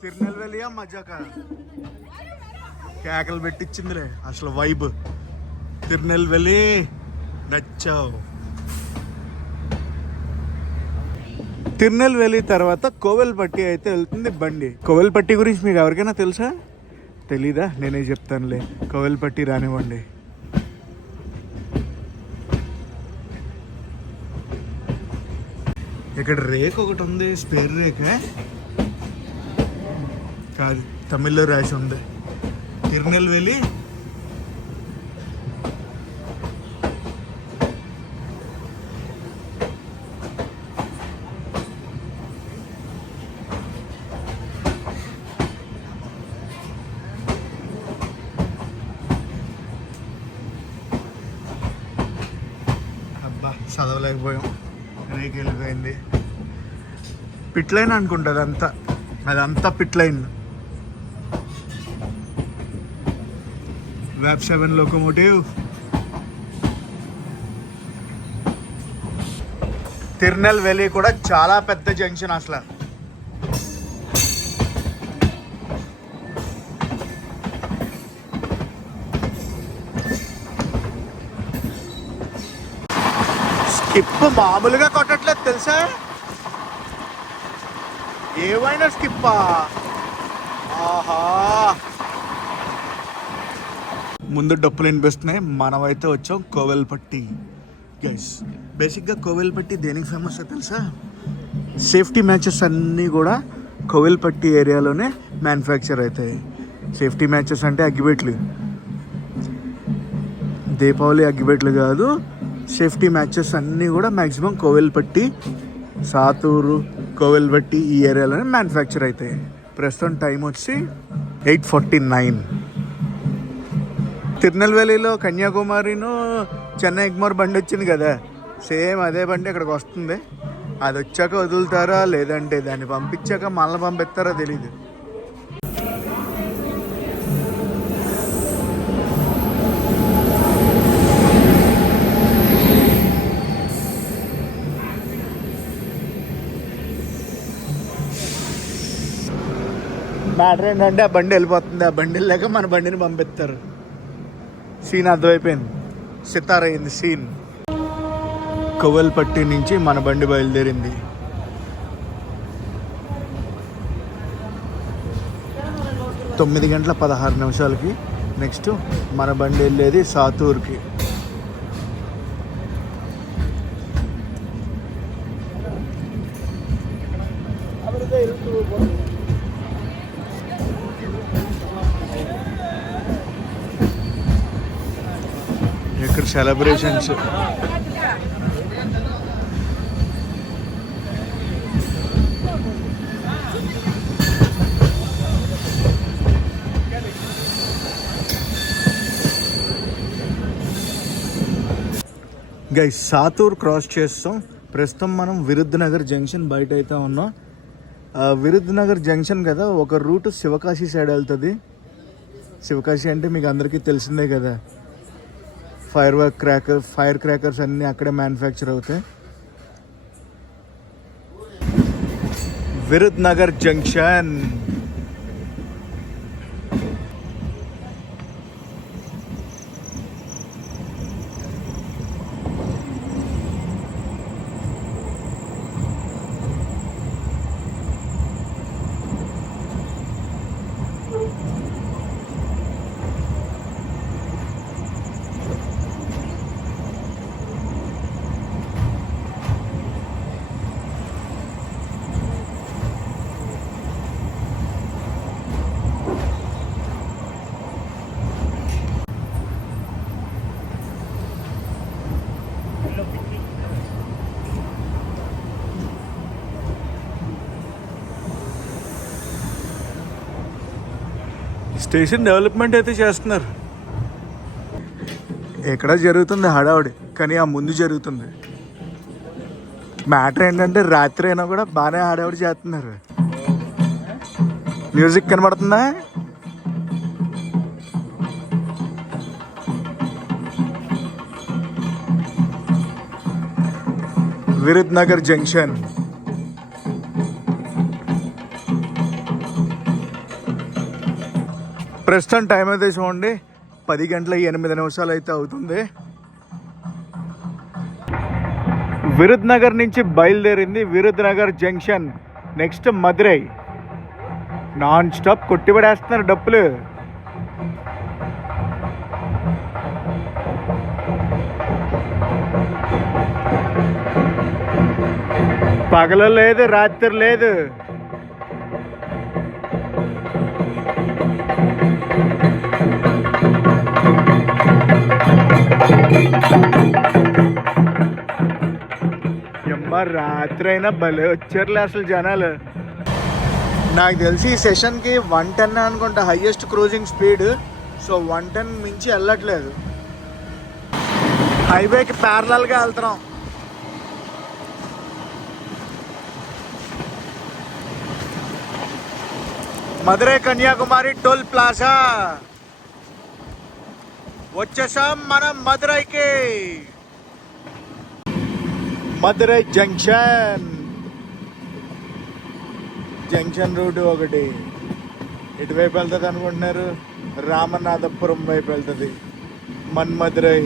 తిరునెల్వేలియా మజాక కేకలు పెట్టించిందిలే అసలు వైబ్. తిరునెల్వేలి నచ్చావు. తిరునెల్వేలి తర్వాత కోవెల్పట్టి అయితే వెళ్తుంది బండి. కోవెల్పట్టి గురించి మీకు ఎవరికైనా తెలుసా? తెలీదా? నేనే చెప్తానులే. కోవెల్పట్టి రానివ్వండి. ఇక్కడ రేక్ ఒకటి ఉంది, స్పేర్ రేక్ కాదు, తమిళ్లో రాసి ఉంది. తిరునెల్వేలి చదవలేకపోయాం, రేకి వెళ్ళిపోయింది. పిట్ లైన్ అనుకుంటుంది అదంతా పిట్ లైన్. వ్యాప్ 7 లోకోమోటివ్. తిరునెల్వేలి కూడా చాలా పెద్ద జంక్షన్ అసలు. స్కిప్ మామూలుగా కొట్టట్లేదు తెలుసా? ఏమైనా స్కిప్పా? ఆహా, ముందు డప్పులు వినిపిస్తున్నాయి. మనమైతే వచ్చాం కోవెల్పట్టి. గైస్, బేసిక్గా కోవెల్పట్టి దేనికి ఫేమస్ తెలుసా? సేఫ్టీ మ్యాచెస్ అన్నీ కూడా కోవెల్పట్టి ఏరియాలోనే మ్యానుఫ్యాక్చర్ అవుతాయి. సేఫ్టీ మ్యాచెస్ అంటే అగ్గిపెట్లు, దీపావళి అగ్గిపెట్లు కాదు. సేఫ్టీ మ్యాచెస్ అన్నీ కూడా మ్యాక్సిమం కోవెల్పట్టి, సాతూరు, కోవెల్పట్టి ఈ ఏరియాలోనే మ్యానుఫ్యాక్చర్ అవుతాయి. ప్రస్తుతం టైం వచ్చి 8:49. తిరునెల్వేలిలో కన్యాకుమారిను చెన్నై ఎగ్మోర్ బండి వచ్చింది కదా, సేమ్ అదే బండి ఇక్కడికి వస్తుంది. అది వచ్చాక వదులుతారా లేదంటే దాన్ని పంపించాక మళ్ళీ పంపిస్తారో తెలీదు. మ్యాటర్ ఏంటంటే ఆ బండి వెళ్ళిపోతుంది, ఆ బండి వెళ్ళాక మన బండిని పంపిస్తారు. సీన్ అర్థమైపోయింది, సితార్ అయింది సీన్. కోవెల్పట్టి నుంచి మన బండి బయలుదేరింది. తొమ్మిది గంటల 16 నిమిషాలకి నెక్స్ట్ మన బండి వెళ్ళేది సాతూర్కి. ఇక్కడ సెలబ్రేషన్స్. గైస్ సాతూర్ క్రాస్ చేస్తాం. ప్రస్తుతం మనం విరుద్ నగర్ జంక్షన్ బయట అయితే ఉన్నాం. విరుద్ నగర్ జంక్షన్ కదా, ఒక రూట్ శివకాశి సైడ్ వెళ్తుంది. శివకాశి అంటే మీకు అందరికీ తెలిసిందే కదా, ఫైర్ క్రాకర్స్ అన్నీ అక్కడే మ్యానుఫ్యాక్చర్ అవుతాయి. విరుద్ నగర్ జంక్షన్. స్టేషన్ డెవలప్మెంట్ అయితే చేస్తున్నారు. ఎక్కడ జరుగుతుంది హడావుడి, కానీ ఆ ముందు జరుగుతుంది. మ్యాటర్ ఏంటంటే రాత్రి అయినా కూడా బాగానే హడావుడి చేస్తున్నారు. మ్యూజిక్ కనబడుతుందా? Virudhunagar junction. ప్రస్తుతం టైం అయితే చూడండి 10:08 అయితే అవుతుంది. విరుద్ నగర్ నుంచి బయలుదేరింది Virudhunagar junction. Next Madurai. Non stop కొట్టిపడేస్తున్నారు డప్పులు. పగలు లేదు, రాత్రి లేదు. రాత్రి అయినా భలే వచ్చారులే అసలు జనాలు. నాకు తెలిసి ఈ సెషన్కి 110 అనుకుంటా హైయెస్ట్ క్రూజింగ్ స్పీడ్. సో 110 మించి వెళ్ళట్లేదు. హైవేకి ప్యారలల్గా వెళ్తున్నాం. మదురై కన్యాకుమారి టోల్ ప్లాజా వచ్చేసాం మనం మదురైకి. మదురై జంక్షన్. జంక్షన్ రూట్ ఒకటి ఎటువైపు వెళ్తుంది అనుకుంటున్నారు? రామనాథపురం వైపు వెళ్తుంది. మన్మదురై,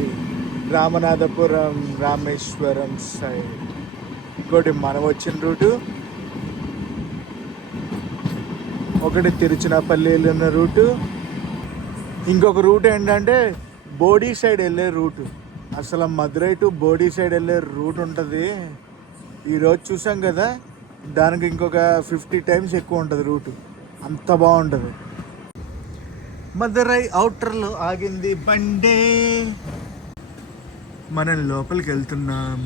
రామనాథపురం, రామేశ్వరం సైడ్. ఇంకోటి మనం వచ్చిన రూటు ఒకటి తిరుచినాపల్లి వెళ్ళిన రూటు. ఇంకొక రూట్ ఏంటంటే బోడీ సైడ్ వెళ్ళే రూటు. అసలు మదురై టు బోడీ సైడ్ వెళ్ళే రూట్ ఉంటుంది. ఈరోజు చూసాం కదా, దానికి ఇంకొక 50 టైమ్స్ ఎక్కువ ఉంటుంది రూటు. అంత బాగుంటుంది. మదురై అవుటర్లో ఆగింది బండే. మనం లోపలికి వెళ్తున్నాం.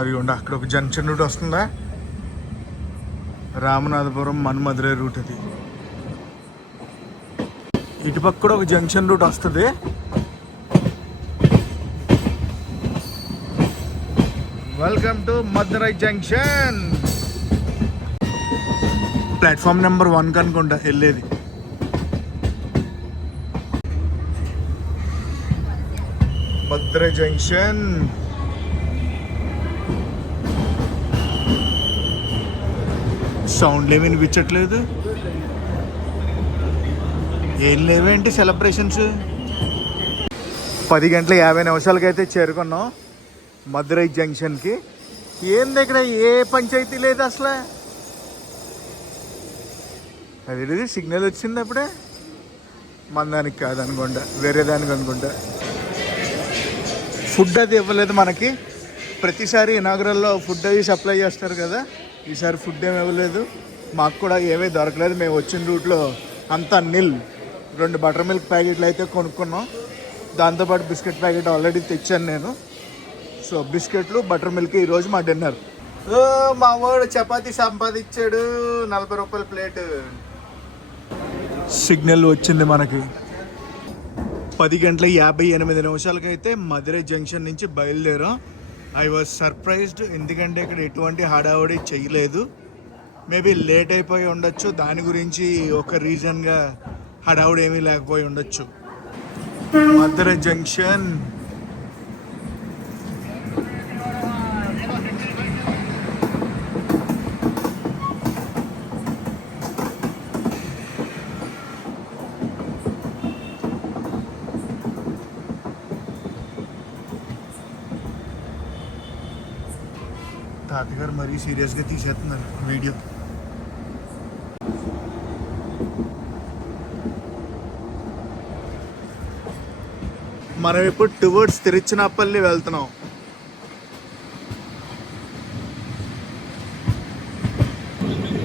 అది ఉండ అక్కడ ఒక జంక్షన్ రూట్ వస్తుందా, రామనాథపురం మన్మదురై రూట్. అది ఇటుపక్క కూడా ఒక జంక్షన్ రూట్ వస్తుంది. Welcome to Madurai junction. Platform number 1 కనుకుంటా వెళ్ళేది. మదురై జంక్షన్. సౌండ్లు ఏమి వినిపించట్లేదు. ఏం లేవేంటి సెలబ్రేషన్స్. 10:50 అయితే చేరుకున్నాం మదురై జంక్షన్కి. ఏం దగ్గర ఏ పంచాయతీ లేదు అసలు. అదేది సిగ్నల్ వచ్చింది అప్పుడే. మందానికి కాదనుకుంటా, వేరే దానికి అనుకుంటా. ఫుడ్ అది ఇవ్వలేదు మనకి. ప్రతిసారి ఇనాగరల్లో ఫుడ్ అది సప్లై చేస్తారు కదా, ఈసారి ఫుడ్ ఏమి ఇవ్వలేదు. మాకు కూడా ఏమీ దొరకలేదు. మేము వచ్చిన రూట్లో అంతా నిల్. 2 బటర్ మిల్క్ ప్యాకెట్లు అయితే కొనుక్కున్నాం. దాంతోపాటు బిస్కెట్ ప్యాకెట్ ఆల్రెడీ తెచ్చాను నేను. సో బిస్కెట్లు, బటర్ మిల్క్ ఈరోజు మా డిన్నర్. మా వాడు చపాతీ సంపాదించాడు, 40 రూపాయల ప్లేట్. సిగ్నల్ వచ్చింది మనకి. 10:58 అయితే మధురై జంక్షన్ నుంచి బయలుదేరాం. ఐ వాజ్ సర్ప్రైజ్డ్, ఎందుకంటే ఇక్కడ ఎటువంటి హడావుడి చేయలేదు. మేబీ లేట్ అయిపోయి ఉండొచ్చు, దాని గురించి ఒక రీజన్గా హడావుడి ఏమీ లేకపోయి ఉండొచ్చు. మధురై జంక్షన్. తాతగారు మరీ సీరియస్గా తీసేస్తున్నారు వీడియో. మనం ఇప్పుడు టువర్డ్స్ తిరుచినాపల్లి వెళ్తున్నాం.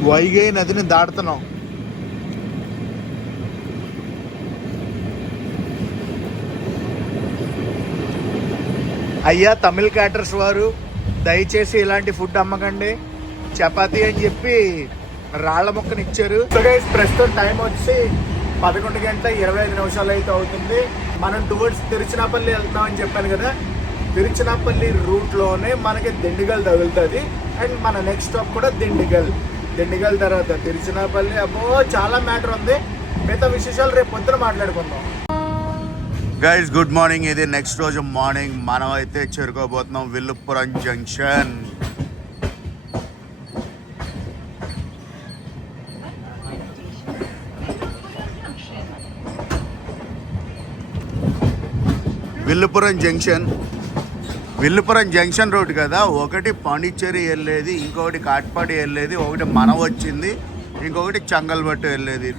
వైగై నదిని దాటుతున్నాం. అయ్యా తమిళ క్యాటర్స్ వారు, దయచేసి ఇలాంటి ఫుడ్ అమ్మకండి. చపాతీ అని చెప్పి రాళ్ల మొక్కని ఇచ్చారు. సో గైస్, ప్రస్తుతం టైం వచ్చి 11:25 అయితే అవుతుంది. మనం టువర్డ్స్ తిరుచినాపల్లి వెళ్తున్నామని చెప్పాను కదా. తిరుచినాపల్లి రూట్లోనే మనకి దిండిగల్ తగులుతుంది. అండ్ మన నెక్స్ట్ స్టాప్ కూడా దిండిగల్. దిండిగల్ తర్వాత తిరుచినాపల్లి. అబ్బో చాలా మ్యాటర్ ఉంది. మిగతా విశేషాలు రేపు పొద్దున మాట్లాడుకుందాం. Guys good morning. ఇది నెక్స్ట్ రోజు మార్నింగ్. మనం అయితే చేరుకోబోతున్నాం Villupuram junction. Villupuram junction road కదా. ఒకటి పాండిచ్చేరి వెళ్ళేది, ఇంకొకటి కాట్పాడి వెళ్ళేది, ఒకటి మనం వచ్చింది, ఇంకొకటి చంగల్బట్టు వెళ్ళేది.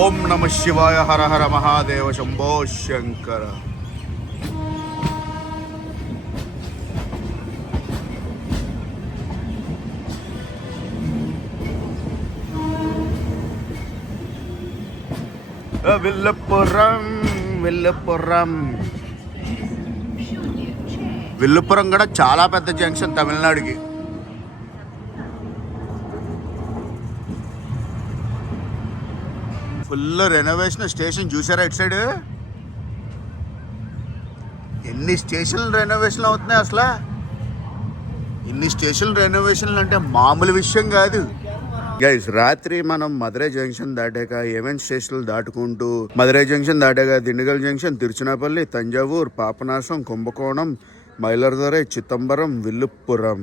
ఓం నమ శివాయ, హర హర మహాదేవ, శంభో శంకర. విల్లుపురం కూడా చాలా పెద్ద జంక్షన్ తమిళనాడుకి. Full renovation. స్టేషన్ చూసారా ఇటు సైడ్? ఎన్ని స్టేషన్లు రెనోవేషన్లు అవుతున్నాయి అసలు. ఇన్ని స్టేషన్లు రెనోవేషన్లు అంటే మామూలు విషయం కాదు గైస్. రాత్రి మనం మధురై జంక్షన్ దాటాక ఏమేన్ స్టేషన్లు దాటుకుంటూ మధురై జంక్షన్ దాటాక దిండిగల్ జంక్షన్, తిరుచినాపల్లి, తంజావూర్, పాపనాశం, కుంభకోణం, మైలర్దొరై, చిదంబరం, విల్లుపురం.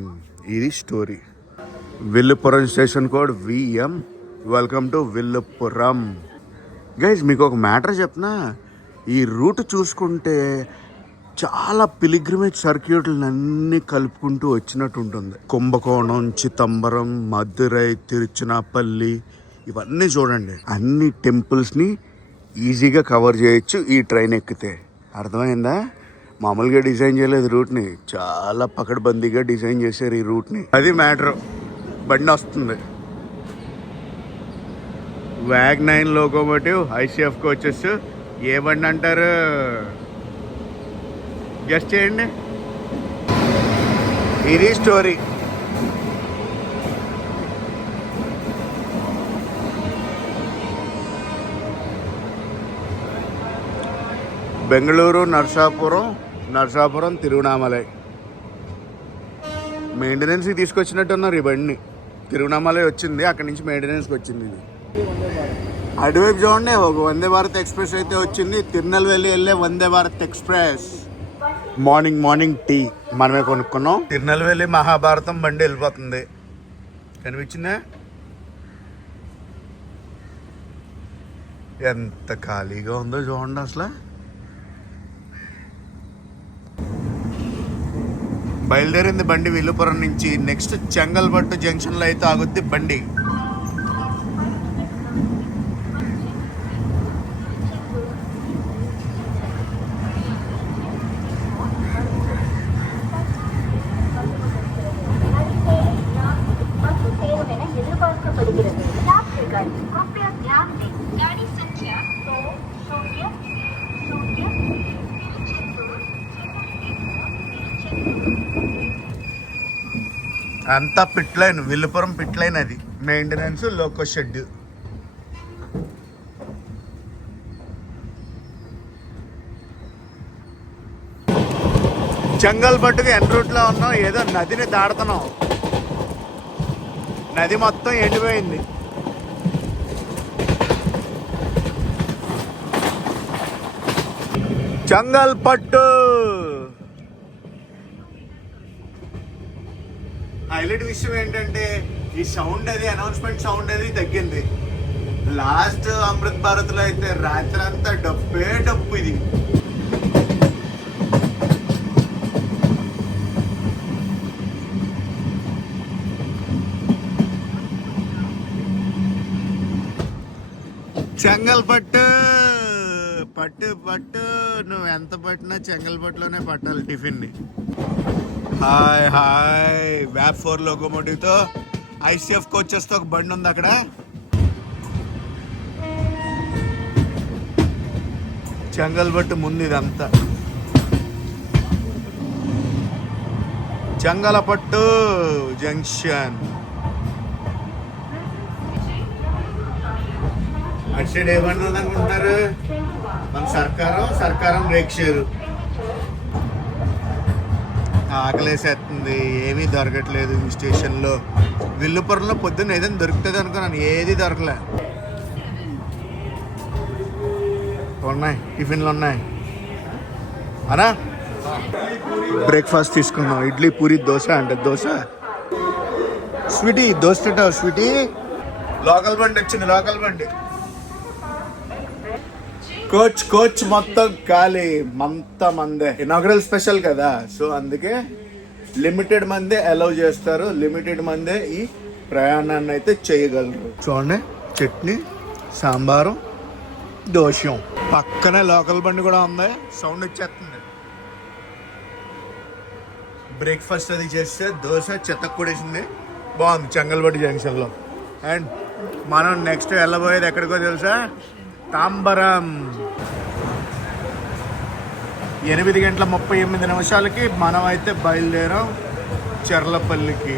ఇది story. Villupuram station code VM. Welcome to Villupuram. Guys మీకు ఒక మ్యాటర్ చెప్పనా, ఈ రూట్ చూసుకుంటే చాలా పిలిగ్రిమేజ్ సర్క్యూట్లను అన్నీ కలుపుకుంటూ వచ్చినట్టు ఉంటుంది. కుంభకోణం, చిదంబరం, మధురై, తిరుచినాపల్లి, ఇవన్నీ చూడండి. అన్ని టెంపుల్స్ని ఈజీగా కవర్ చేయొచ్చు ఈ ట్రైన్ ఎక్కితే. అర్థమైందా? మామూలుగా డిజైన్ చేయలేదు రూట్ని, చాలా పకడ్బందీగా డిజైన్ చేశారు ఈ రూట్ని. అది మ్యాటర్. బండి వస్తుంది. WAG-9 locomotive, ICF coaches. ఏ బండి అంటారు? గెస్ట్ చేయండి. ఇది స్టోరీ. బెంగళూరు, నర్సాపురం, తిరువణామలై. మెయింటెనెన్స్కి తీసుకొచ్చినట్టున్నారు ఈ బండిని. తిరువణామలై వచ్చింది, అక్కడి నుంచి మెయింటెనెన్స్కి వచ్చింది ఇది. అటువైపు చూడండి, ఒక వందే భారత్ ఎక్స్ప్రెస్ అయితే వచ్చింది. తిరునల్వేలి వెళ్ళే Vande Bharat express. Morning tea మనమే కొనుక్కున్నాం. తిరునల్వేలి మహాభారతం బండి వెళ్ళిపోతుంది. కనిపించిందా? ఎంత ఖాళీగా ఉందో చూడండి అసలు. బయలుదేరింది బండి విల్లుపురం నుంచి. నెక్స్ట్ చెంగల్బట్టు జంక్షన్లో అయితే ఆగుద్ది బండి. అంతా pit line, Villupuram pit line. అది మెయింటెనెన్స్, లోకో షెడ్. జంగల్ పట్టుకు ఎన్ రూట్లో ఉన్నాం. ఏదో నదిని దాడుతున్నాం. నది మొత్తం ఎండిపోయింది. జంగల్ పట్టు. హైలైట్ విషయం ఏంటంటే ఈ సౌండ్ అది, అనౌన్స్మెంట్ సౌండ్ అది తగ్గింది. లాస్ట్ అమృత్ భారత్ లో అయితే రాత్రి అంతా డబ్బే డప్పు. ఇది చెంగల్ పట్టు. పట్టు పట్టు, నువ్వు ఎంత పట్టినా చెంగల్ పట్టులోనే పట్టాలి టిఫిన్ని. Hi hi. వ్యాప్ 4 లోకోమోటివ్తో ఐసీఎఫ్ కోచెస్తో ఒక బండి ఉంది అక్కడ. చెంగల్ పట్టు ముందు ఇదంతా. చెంగలపట్టు జంక్షన్. అటు సైడ్ ఏమన్నా అనుకుంటున్నారు? మన సర్కారం బ్రేక్ షేరు. ఆకలేసేస్తుంది, ఏమీ దొరకట్లేదు ఈ స్టేషన్లో. విల్లుపురంలో పొద్దున్న ఏదైనా దొరుకుతుంది అనుకున్నాను, ఏది దొరకలే. ఉన్నాయి టిఫిన్లు ఉన్నాయి అనా. బ్రేక్ఫాస్ట్ తీసుకున్నాం. ఇడ్లీ, పూరి, దోశ. అంటే దోశ స్వీటీ, దోశ స్వీటీ. లోకల్ బండి వచ్చింది, లోకల్ బండి. కోచ్ మొత్తం ఖాళీ. మందే ఇనాగరల్ స్పెషల్ కదా, సో అందుకే లిమిటెడ్ మందే అలౌ చేస్తారు. లిమిటెడ్ మందే ఈ ప్రయాణాన్ని అయితే చేయగలరు. చూడండి, చట్నీ, సాంబారు, దోశం. పక్కనే లోకల్ బండి కూడా ఉంది. సౌండ్ వచ్చేస్తుంది. బ్రేక్ఫాస్ట్ అది చేస్తే దోశ చెత్తక్కూడేసింది. బాగుంది చెంగల్పట్టు జంక్షన్లో. అండ్ మనం నెక్స్ట్ వెళ్ళబోయేది ఎక్కడికో తెలుసా? తాంబరం. 8:38 మనం అయితే బయలుదేరాం చెర్లపల్లికి.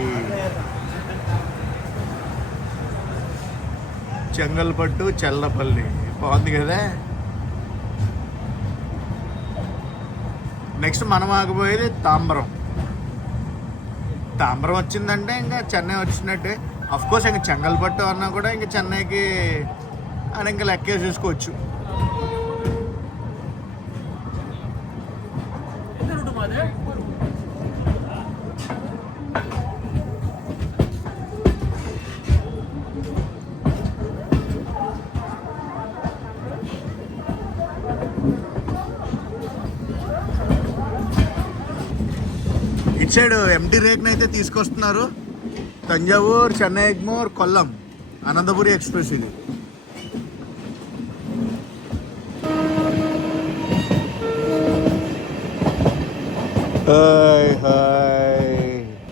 చెంగల్పట్టు చెర్లపల్లి బాగుంది కదా. నెక్స్ట్ మనం ఆగిపోయేది తాంబరం. తాంబరం వచ్చిందంటే ఇంకా చెన్నై వచ్చినట్టే. అఫ్కోర్స్ ఇంకా చెంగల్పట్టు అన్నా కూడా ఇంకా చెన్నైకి అని ఇంకా లెక్కేసేసుకోవచ్చు. ఇటు సైడ్ ఎంటీ రేక్ని అయితే తీసుకొస్తున్నారు. తంజావూర్, చెన్నై ఎగ్మోర్, కొల్లం, అనంతపురి ఎక్స్ప్రెస్ ఇది.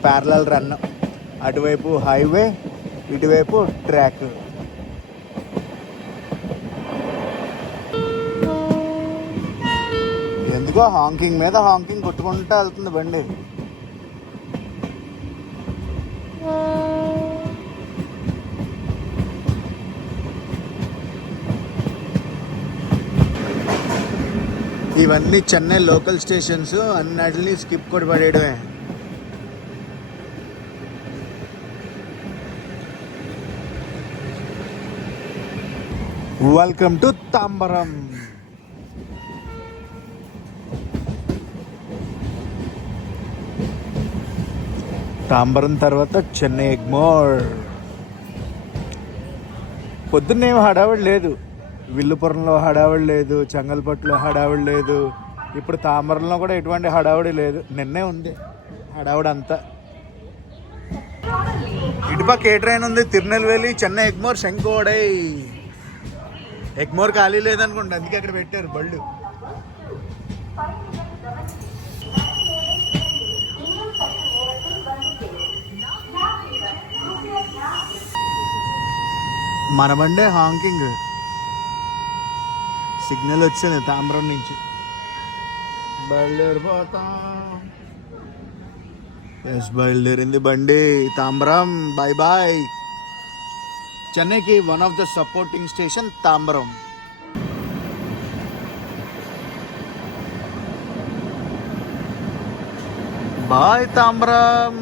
Parallel run. అటువైపు హైవే, ఇటువైపు ట్రాక్. ఎందుకో హాంకింగ్ మీద హాంకింగ్ కొట్టుకుంటూ వెళ్తుంది బండి. ఇవన్నీ చెన్నై లోకల్ స్టేషన్స్. అన్నిటిని స్కిప్ కొట్టి పడేయడమే. Welcome to Tambaram. తాంబరం తర్వాత చెన్నై ఎగ్మోర్. పొద్దున్నేం హడావిడి లేదు. విల్లుపురంలో హడావిడి లేదు, చెంగల్పట్టులో హడావిడి లేదు. ఇప్పుడు తాంబరంలో కూడా ఎటువంటి హడావిడి లేదు. నిన్నే ఉంది హడావిడి అంతా. ఇటుపక్క ఏ ట్రైన్ ఉంది? తిరునెల్వేలి, చెన్నై ఎగ్మోర్, శంకోడై. ఎగ్మోర్ ఖాళీ లేదనుకుంటా, అందుకే అక్కడ పెట్టారు బళ్ళు. మన బండే హాంకింగ్ సిగ్నల్ వచ్చింది తాంబరం నుంచి. బయలుదేరిపోతాం. ఎస్ బయలుదేరింది బండి. Tambaram bye bye. చెన్నైకి one of the supporting station Tambaram. Bye Tambaram.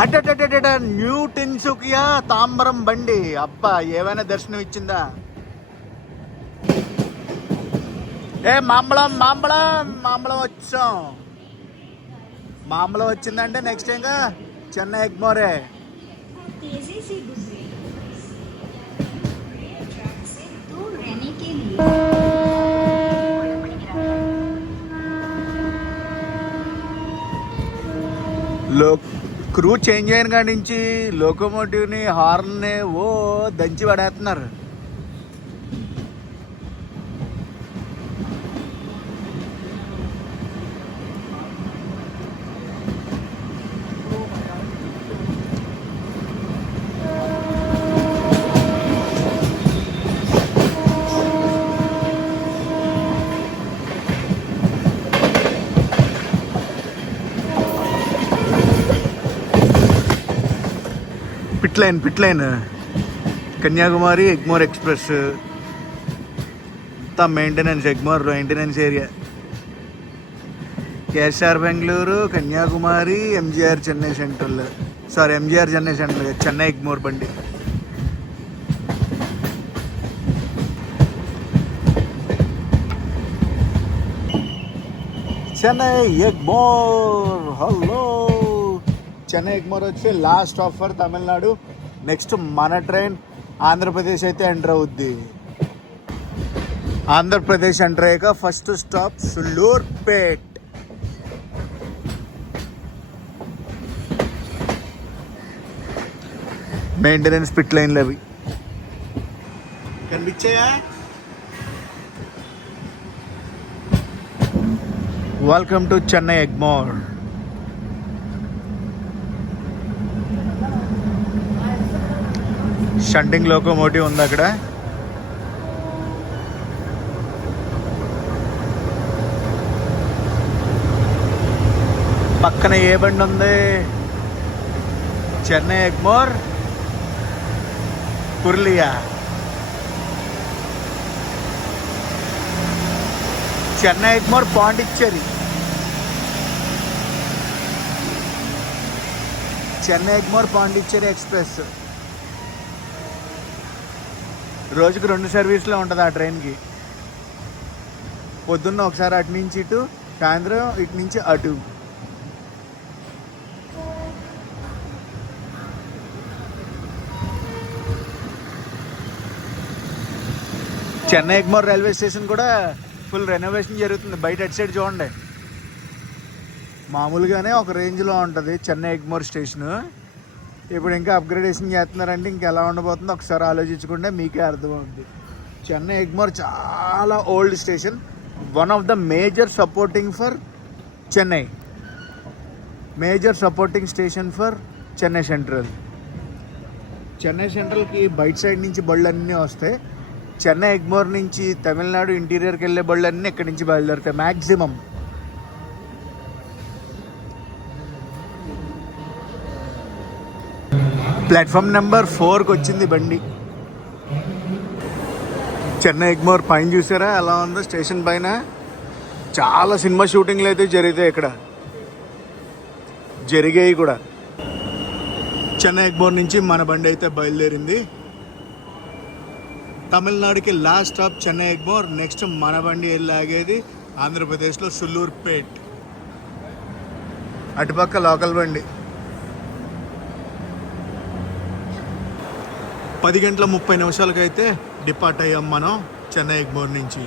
అడ్డ న్యూ టిన్సుకియా తాంబరం బండి. అబ్బా ఏమైనా దర్శనం ఇచ్చిందా? ఏ మాంబళం మాంబళం మాంబళం వచ్చాం. మాంబళం వచ్చిందంటే నెక్స్ట్ ఇంకా చెన్నై ఎగ్మోరే. तेजी से गुजरे ट्रैक से दूर रहने के लिए లో క్రూ చేంజ్ అయిన కాడి నుంచి లోకోమోటివ్ని హార్న్ని ఓ దంచి పడేస్తున్నారు. Pit line Kanyakumari Egmore express అంతా maintenance. Egmore maintenance area. KSR Bengaluru, Kanyakumari, MGR Chennai Central. Sorry MGR Chennai Central, Chennai Egmore బండి. చెన్నై ఎగ్మోర్. హలో చెన్నై ఎగ్మోర్ వచ్చి last stop for Tamil Nadu. Next మన ట్రైన్ ఆంధ్రప్రదేశ్ అయితే ఎంటర్ అవుద్ది. ఆంధ్రప్రదేశ్ ఎంటర్ అయ్యాక first stop Sullurpeta. Maintenance pit లైన్లు అవి కనిపించాయా? Welcome to Chennai Egmore. Shunting locomotive ఉంది అక్కడ. పక్కన ఏ బండి ఉంది? చెన్నై ఎగ్మోర్ పుర్లియా. చెన్నై ఎగ్మోర్ పాండిచ్చేరి. చెన్నై ఎగ్మోర్ పాండిచ్చేరి ఎక్స్ప్రెస్. రోజుకు 2 సర్వీసులో ఉంటుంది ఆ ట్రైన్కి. పొద్దున్న ఒకసారి అటు నుంచి ఇటు, సాయంత్రం ఇటు నుంచి అటు. చెన్నై ఎగ్మోర్ రైల్వే స్టేషన్ కూడా ఫుల్ రెనోవేషన్ జరుగుతుంది. బయట అటు సైడ్ చూడండి. మామూలుగానే ఒక రేంజ్లో ఉంటుంది చెన్నై ఎగ్మోర్ స్టేషను. ఇప్పుడు ఇంకా అప్గ్రేడేషన్ చేస్తున్నారంటే ఇంకెలా ఉండబోతుందో ఒకసారి ఆలోచించుకుంటే మీకే అర్థమవుతుంది. చెన్నై ఎగ్మోర్ చాలా old station. One of the major supporting for Chennai. Major supporting station for Chennai Central. చెన్నై సెంట్రల్కి బయట సైడ్ నుంచి బళ్ళన్నీ వస్తాయి. చెన్నై ఎగ్మోర్ నుంచి తమిళనాడు ఇంటీరియర్కి వెళ్ళే బళ్ళన్నీ ఇక్కడి నుంచి బయలుదేరుతాయి మ్యాక్సిమం. ప్లాట్ఫామ్ నెంబర్ 4కి వచ్చింది బండి. చెన్నై ఎగ్మోర్ పైన చూసారా ఎలా ఉందో? స్టేషన్ పైన చాలా సినిమా షూటింగ్లు అయితే జరుగుతాయి ఇక్కడ. జరిగాయి కూడా. చెన్నై ఎగ్మోర్ నుంచి మన బండి అయితే బయలుదేరింది. తమిళనాడుకి last stop Chennai Egmore. Next మన బండి వెళ్ళి ఆగేది ఆంధ్రప్రదేశ్లో సుల్లూర్పేట్. అటుపక్క లోకల్ బండి. 10:30 అయితే డిపార్ట్ అయ్యాం మనం చెన్నై ఎగ్మోర్ నుంచి.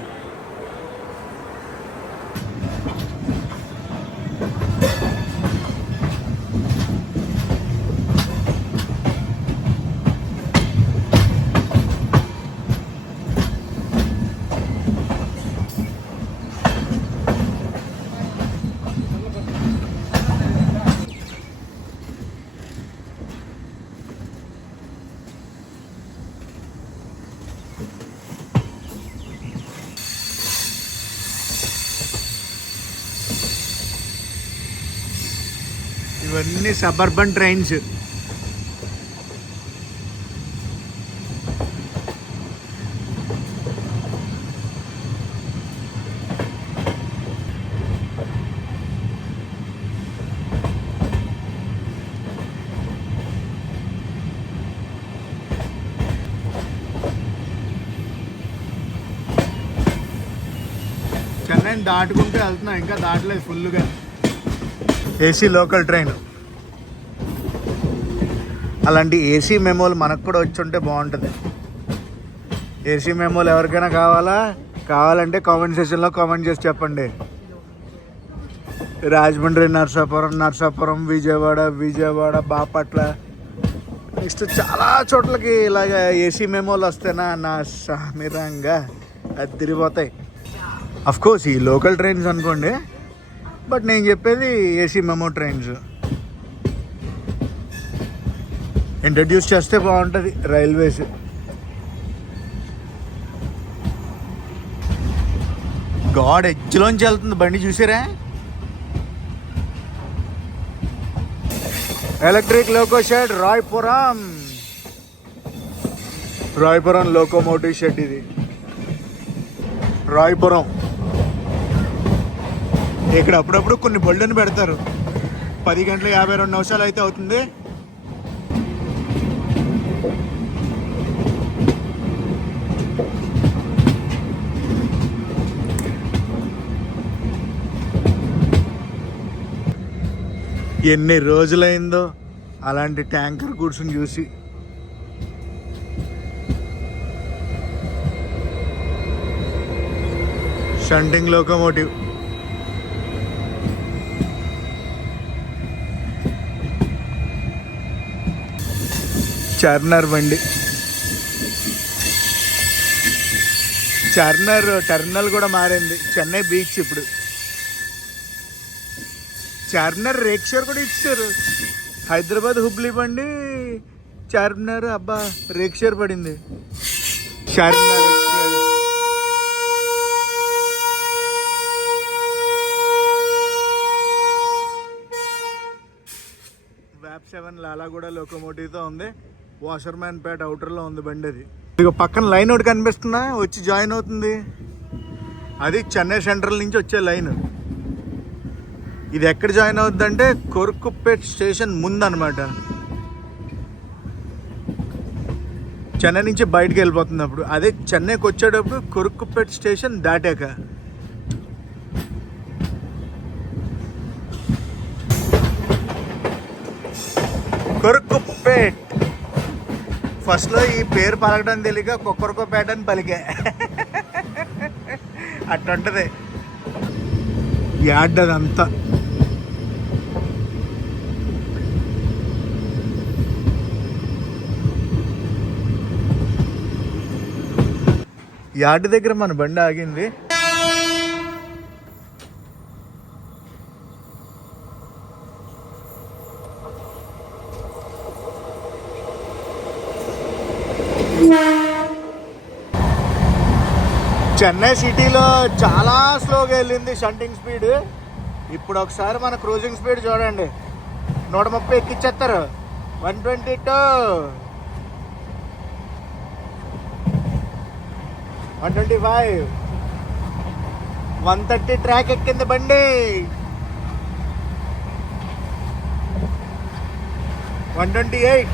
ఇవన్నీ సబర్బన్ ట్రైన్స్. చెన్నైని దాటుకుంటూ వెళ్తున్నాం, ఇంకా దాటలేదు ఫుల్గా. AC local train. అలాంటి ఏసీ మెమోలు మనకు కూడా వచ్చి ఉంటే బాగుంటుంది. ఏసీ మెమోలు ఎవరికైనా కావాలంటే కామెంట్ సెక్షన్లో కామెంట్ చేసి చెప్పండి. రాజమండ్రి, నర్సాపురం, విజయవాడ, బాపట్ల, నెక్స్ట్ చాలా చోట్లకి ఇలాగ ఏసీ మెమోలు వస్తేనా నా సామిరంగా అదిరిపోతాయి. అఫ్కోర్స్ ఈ లోకల్ ట్రైన్స్ అనుకోండి, బట్ నేను చెప్పేది ఏసీ మెమో ట్రైన్స్. ఇంట్రడ్యూస్ చేస్తే బాగుంటుంది రైల్వేస్. గాడ్ ఎడ్జ్లోంచి వెళ్తుంది బండి, చూసారా? Electric loco shed Rayapuram locomotive shed. ఇది రాయపురం. ఇక్కడ అప్పుడప్పుడు కొన్ని బళ్ళని పెడతారు. 10:52 అయితే అవుతుంది. ఎన్ని రోజులైందో అలాంటి ట్యాంకర్ గూడ్స్ని చూసి. Shunting locomotive. చర్నర్ బండి. చర్నర్ టెర్మినల్ కూడా మారింది. చెన్నై బీచ్ ఇప్పుడు. చార్మినార్ రేక్షర్ కూడా ఇచ్చారు. హైదరాబాద్ హుబ్లీ బండి చార్మినార్, అబ్బా రేక్షర్ పడింది. చార్మినార్ ఎక్స్ప్రెస్. వ్యాప్ 7 లాలాగూడ లోకోమోటివ్తో ఉంది. వాషర్మ్యాన్ పేట అవుటర్లో ఉంది బండి. అది ఇక పక్కన లైన్ ఒకటి కనిపిస్తున్నా, వచ్చి జాయిన్ అవుతుంది. అది చెన్నై సెంట్రల్ నుంచి వచ్చే లైన్. ఇది ఎక్కడ జాయిన్ అవుతుందంటే కొరుక్కుపేట్ స్టేషన్ ముందు అనమాట. చెన్నై నుంచి బయటకు వెళ్ళిపోతుంది. అప్పుడు అదే చెన్నైకి వచ్చేటప్పుడు కొరుక్కుపేట్ స్టేషన్ దాటాక. కొరుక్కుపేట్. ఫస్ట్లో ఈ పేరు పలకడం తెలియక కొక్కరకోపేట అని పలికా. అట్టుంటది యాడ్ అదంతా. యార్డ్ దగ్గర మన బండి ఆగింది. చెన్నై సిటీలో చాలా స్లోగా వెళ్ళింది షంటింగ్ స్పీడ్. ఇప్పుడు ఒకసారి మన క్రూజింగ్ స్పీడ్ చూడండి. 130 ఎక్కిచ్చేస్తారు. 122, 125, 130 ట్రాక్ ఎక్కింది బండి. 128,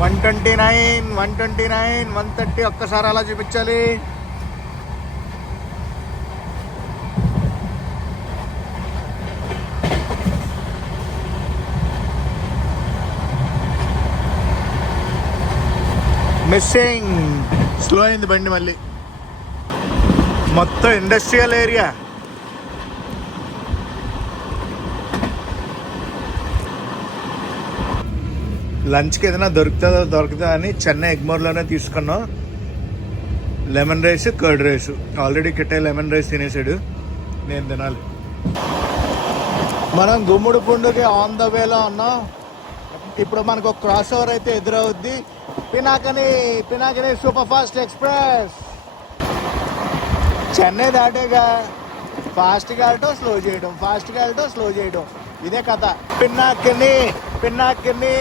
129, 130. ఒక్కసారి అలా చూపించాలి. మిస్సింగ్. స్లో అయింది బండి మళ్ళీ. మొత్తం ఇండస్ట్రియల్ ఏరియా. లంచ్కి ఏదైనా దొరుకుతుందా అని చెన్నై ఎగ్మోర్లోనే తీసుకున్నాం. Lemon rice, curd rice. Already కిట్టే లెమన్ రైస్ తినేసాడు, నేను తినాలి. మనం గుమ్మడి పుండుకి ఆన్ ద వేలో ఉన్నాం. ఇప్పుడు మనకు ఒక క్రాస్ ఓవర్ అయితే ఎదురవుద్ది. Pinakini super fast express. Chennai దాటేగా ఫాస్ట్గా వెళ్ళటం స్లో చేయడం, ఫాస్ట్గా వెళ్ళటం స్లో చేయడం, ఇదే కథ. పిన్నాకిని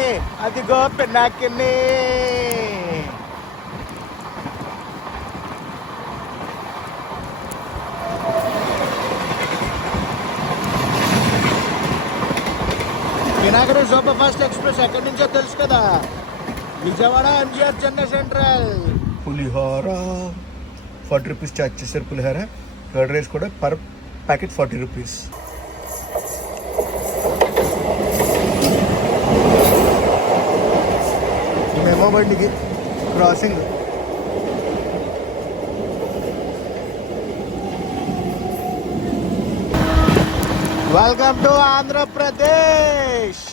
అదిగో పిన్నాకిని. పినాకిని సూపర్ ఫాస్ట్ ఎక్స్ప్రెస్ ఎక్కడి నుంచో తెలుసు కదా, విజయవాడ ఎంజిఆర్ చెన్నై సెంట్రల్. పులిహోర 40 రూపీస్ ఛార్జ్ చేశారు. పులిహోర కర్డ్ రైస్ కూడా పర్ ప్యాకెట్ 40 రూపీస్. మెమో బండికి crossing. Welcome to Andhra Pradesh.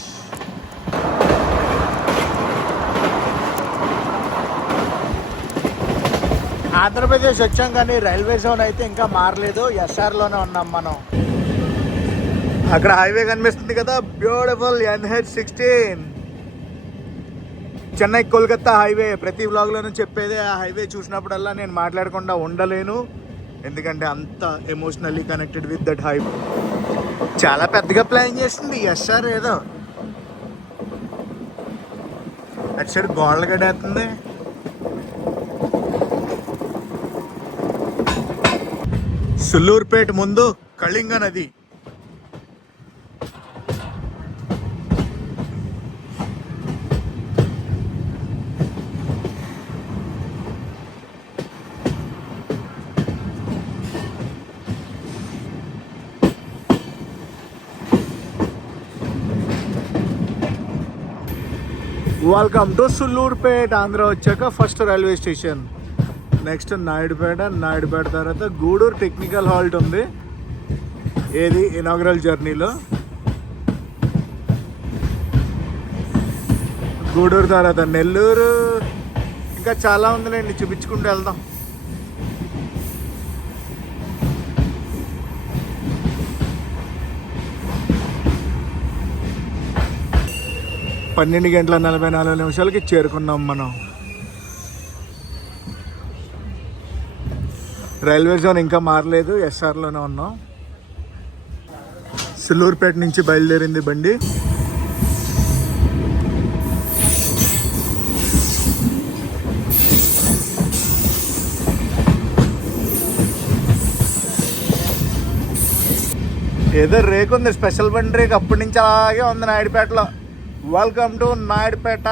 Andhra Pradesh వచ్చాం కానీ రైల్వే జోన్ అయితే ఇంకా మారలేదు, ఎస్ఆర్లోనే ఉన్నాం మనం. అక్కడ హైవే కనిపిస్తుంది కదా, beautiful NH16 Chennai Kolkata highway. ప్రతి వ్లాగ్లోనూ చెప్పేదే ఆ హైవే చూసినప్పుడల్లా నేను మాట్లాడకుండా ఉండలేను, ఎందుకంటే అంత emotionally connected with that highway. చాలా పెద్దగా ప్లాన్ చేసింది ఎస్ఆర్. ఏదో అటు సైడ్ గోడలు గడేస్తుంది. సుల్లూరుపేట ముందు కళింగ నది. Welcome to Sullurpeta. ఆంధ్ర వచ్చాక first railway station. Next Naidupeta తర్వాత గూడూరు టెక్నికల్ హాల్ట్ ఉంది, ఏది ఇనాగ్రల్ జర్నీలో. గూడూరు తర్వాత నెల్లూరు, ఇంకా చాలా ఉందిలేండి, చూపించుకుంటూ వెళ్దాం. పన్నెండు గంటల 44 నిమిషాలకి చేరుకున్నాం మనం. రైల్వే జోన్ ఇంకా మారలేదు, ఎస్ఆర్లోనే ఉన్నాం. సుల్లూరుపేట నుంచి బయలుదేరింది బండి. ఏదో రేకు ఉంది, స్పెషల్ బండి రేకు, అప్పటి నుంచి అలాగే ఉంది నాయుడుపేటలో. Welcome to Naidupeta.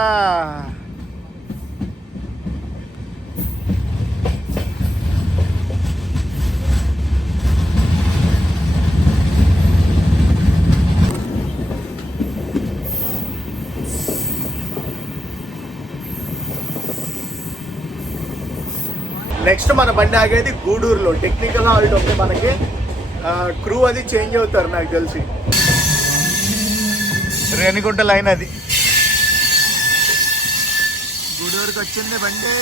నెక్స్ట్ మన బండి ఆగేది గూడూరులో. టెక్నికల్ హాల్ట్ ఉంది మనకి, క్రూ అది చేంజ్ అవుతారు నాకు తెలిసి. రేణిగుంట లైన్ అది. గూడూరుకి వచ్చింది బండి.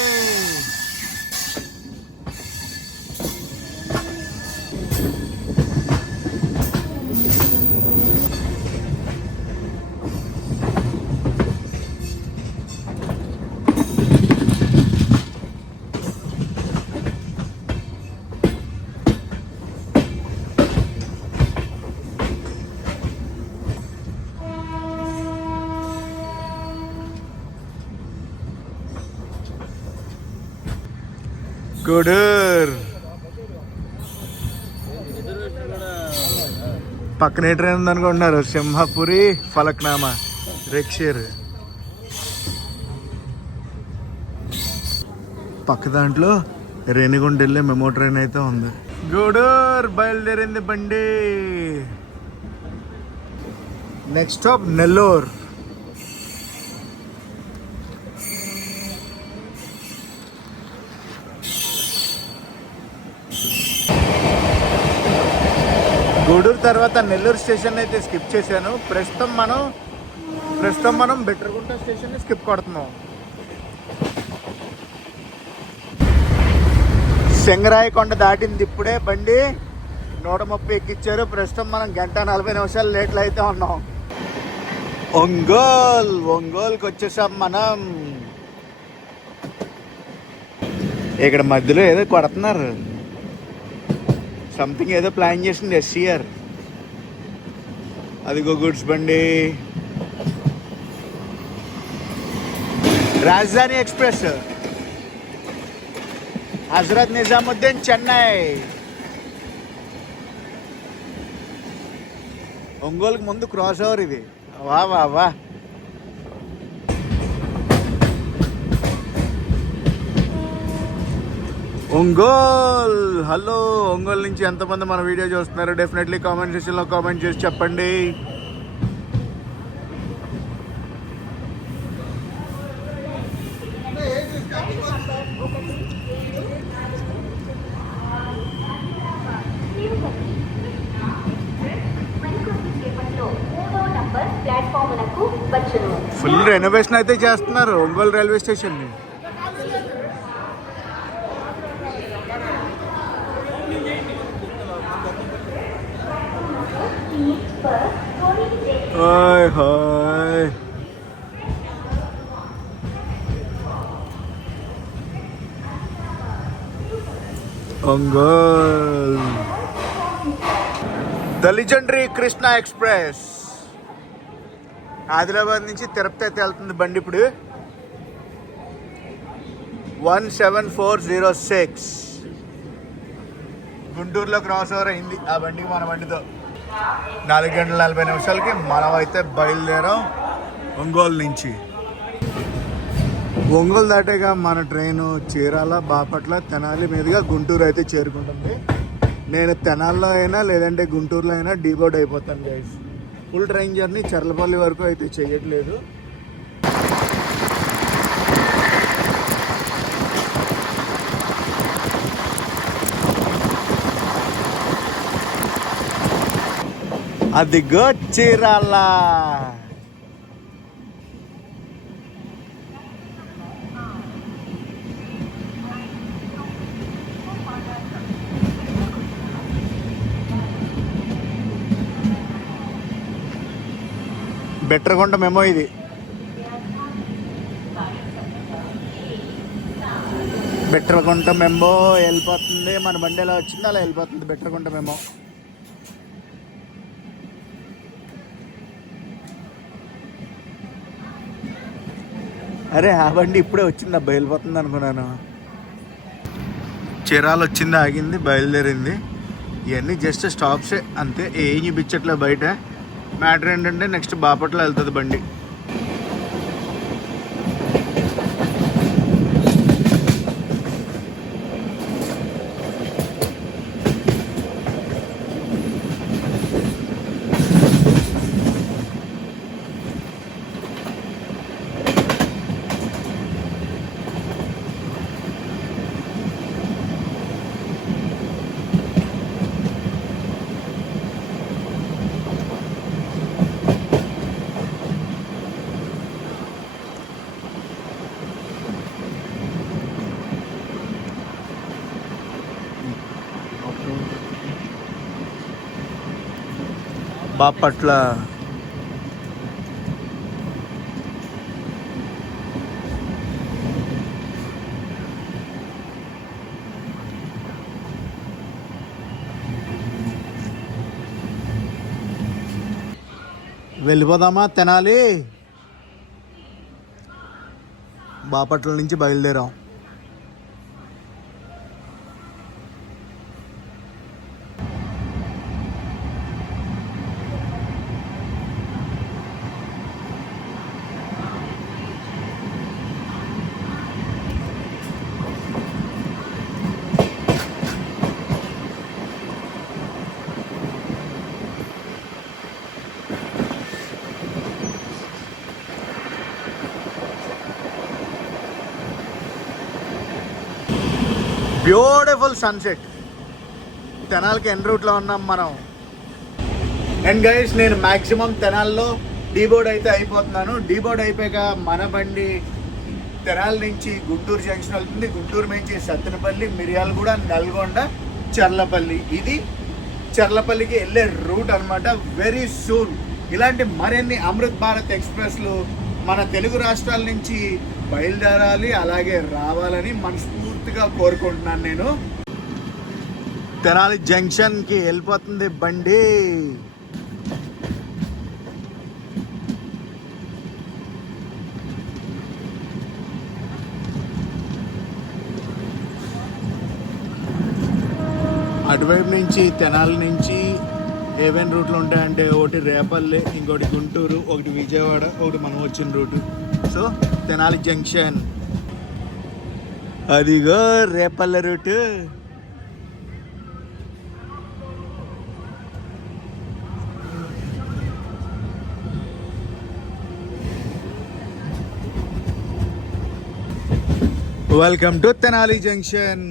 గూడూరు పక్కనే ట్రైన్ ఉందనుకుంటున్నారు, సింహపురి ఫలక్నామా రెక్షేర్. పక్క దాంట్లో రేణిగుంట వెళ్ళే మెమో ట్రైన్ అయితే ఉంది. గూడూరు బయలుదేరింది బండి. Next stop Nellore. గూడూరు తర్వాత నెల్లూరు స్టేషన్ అయితే స్కిప్ చేశాను. ప్రస్తుతం మనం బెట్రగుంట స్టేషన్ని స్కిప్ కొడుతున్నాం. సింగరాయకొండ దాటింది ఇప్పుడే బండి. 130 ఎక్కిచ్చారు. ప్రస్తుతం మనం 1:40 నిమిషాలు లేట్లు అయితే ఉన్నాం. ఒంగోలుకి వచ్చేసాం మనం. ఇక్కడ మధ్యలో ఏదో కొడుతున్నారు, సంథింగ్ ఏదో ప్లాన్ చేసింది ఎస్సీఆర్. అదిగో గుడ్స్ బండి, రాజధాని ఎక్స్ప్రెస్, హజరత్ నిజాముద్దీన్ చెన్నై. ఒంగోలుకి ముందు క్రాస్ ఓవర్ ఇది. వా వా వా. ఒంగోల్. హలో, ఒంగోలు నుంచి ఎంతమంది మన వీడియో చూస్తున్నారు డెఫినెట్లీ కామెంట్ సెక్షన్లో కామెంట్ చేసి చెప్పండి. ఫుల్ రెనోవేషన్ అయితే చేస్తున్నారు ఒంగోలు రైల్వే స్టేషన్ని. Hi hi. Ongole. The legendary Krishna express Adilabad నుంచి తిరుపతి అయితే వెళ్తుంది బండి. ఇప్పుడు 17406 గుంటూరులో క్రాస్ ఓవర్ అయింది ఆ బండికి, మన బండితో. 4 గంటల 40 నిమిషాలకి మనం అయితే బయలుదేరాం ఒంగోలు నుంచి. ఒంగోలు దాటాక మన ట్రైను చీరాల, బాపట్ల, తెనాలి మీదుగా గుంటూరు అయితే చేరుకుంటుంది. నేను తెనాల్లో అయినా లేదంటే గుంటూరులో అయినా డీబోర్డ్ అయిపోతాను guys. Full train journey Cherlapalli వరకు అయితే చేయట్లేదు. అదిగో చీరాల. బెట్రకొండ మెమో ఇది. బెట్రకొండ మెమో వెళ్ళిపోతుంది. మన బండి ఎలా వచ్చిందో అలా వెళ్ళిపోతుంది బెట్రకొండ మెమో. అరే ఆ బండి ఇప్పుడే వచ్చింది అబ్బా, వెళ్ళిపోతుంది అనుకున్నాను. చీరాలు వచ్చింది, ఆగింది, బయలుదేరింది. ఇవన్నీ జస్ట్ స్టాప్సే అంతే, ఏం చూపించట్లే బయట. మ్యాటర్ ఏంటంటే నెక్స్ట్ బాపట్ల వెళ్తుంది బండి. బాపట్ల. వెళ్ళిపోదామా తెనాలి? బాపట్ల నుంచి బయలుదేరాం. Beautiful sunset. తెనాల్కి ఎన్ రూట్లో ఉన్నాం మనం. అండ్ గైస్, నేను మ్యాక్సిమం తెనాల్లో డీబోర్డ్ అయితే అయిపోతున్నాను. డీబోర్డ్ అయిపోయాక మన బండి తెనాలి నుంచి గుంటూరు జంక్షన్ వెళ్తుంది. గుంటూరు నుంచి సత్తెనపల్లి, మిర్యాలగూడ, నల్గొండ, చర్లపల్లి. ఇది చర్లపల్లికి వెళ్ళే రూట్ అనమాట. వెరీ సూన్ ఇలాంటి మరిన్ని అమృత్ భారత్ ఎక్స్ప్రెస్లు మన తెలుగు రాష్ట్రాల నుంచి బయలుదేరాలి, అలాగే రావాలని మనస్ఫూర్తిగా కోరుకుంటున్నాను నేను. తెనాలి జంక్షన్కి వెళ్ళిపోతుంది బండి. అటువైపు నుంచి తెనాలి నుంచి ఏవైనా రూట్లు ఉంటాయంటే ఒకటి రేపల్లె, ఇంకోటి గుంటూరు, ఒకటి విజయవాడ, ఒకటి మనం వచ్చిన రూటు. సో తెనాలి జంక్షన్ అదిగో Repalle route. Welcome to Tenali junction.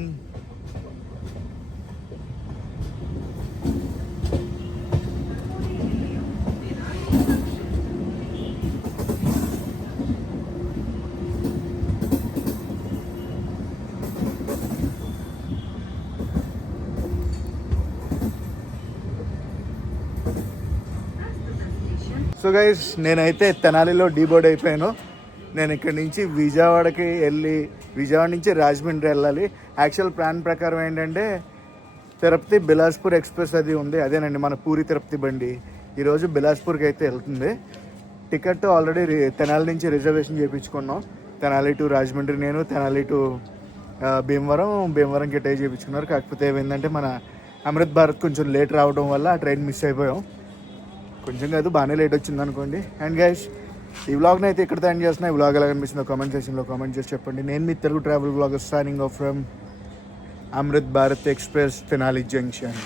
So guys, నేనైతే తెనాలిలో డీబోర్డ్ అయిపోయాను. నేను ఇక్కడి నుంచి విజయవాడకి వెళ్ళి విజయవాడ నుంచి రాజమండ్రి వెళ్ళాలి. యాక్చువల్ ప్లాన్ ప్రకారం ఏంటంటే తిరుపతి బిలాస్పూర్ ఎక్స్ప్రెస్ అది ఉంది, అదేనండి మన పూరి తిరుపతి బండి. ఈరోజు బిలాస్పూర్కి అయితే వెళ్తుంది. టికెట్ ఆల్రెడీ తెనాలి నుంచి రిజర్వేషన్ చేయించుకున్నాం. తెనాలి టు రాజమండ్రి నేను, తెనాలి టు భీమవరం గిట్టే చేయించుకున్నారు. కాకపోతే ఏమైందంటే మన అమృత్ భారత్ కొంచెం లేట్ రావడం వల్ల ఆ ట్రైన్ మిస్ అయిపోయాం. కొంచెం కాదు, బాగానే లేట్ వచ్చింది అనుకోండి. అండ్ గైస్, ఈ వ్లాగ్ని అయితే ఇక్కడితో ఎండ్ చేస్తున్నా. ఈ వ్లాగ్ ఎలా కనిపిస్తుందో కామెంట్ సెక్షన్లో కామెంట్ చేసి చెప్పండి. నేను మీ Telugu travel vlogger signing off from Amrit Bharat express Tenali junction.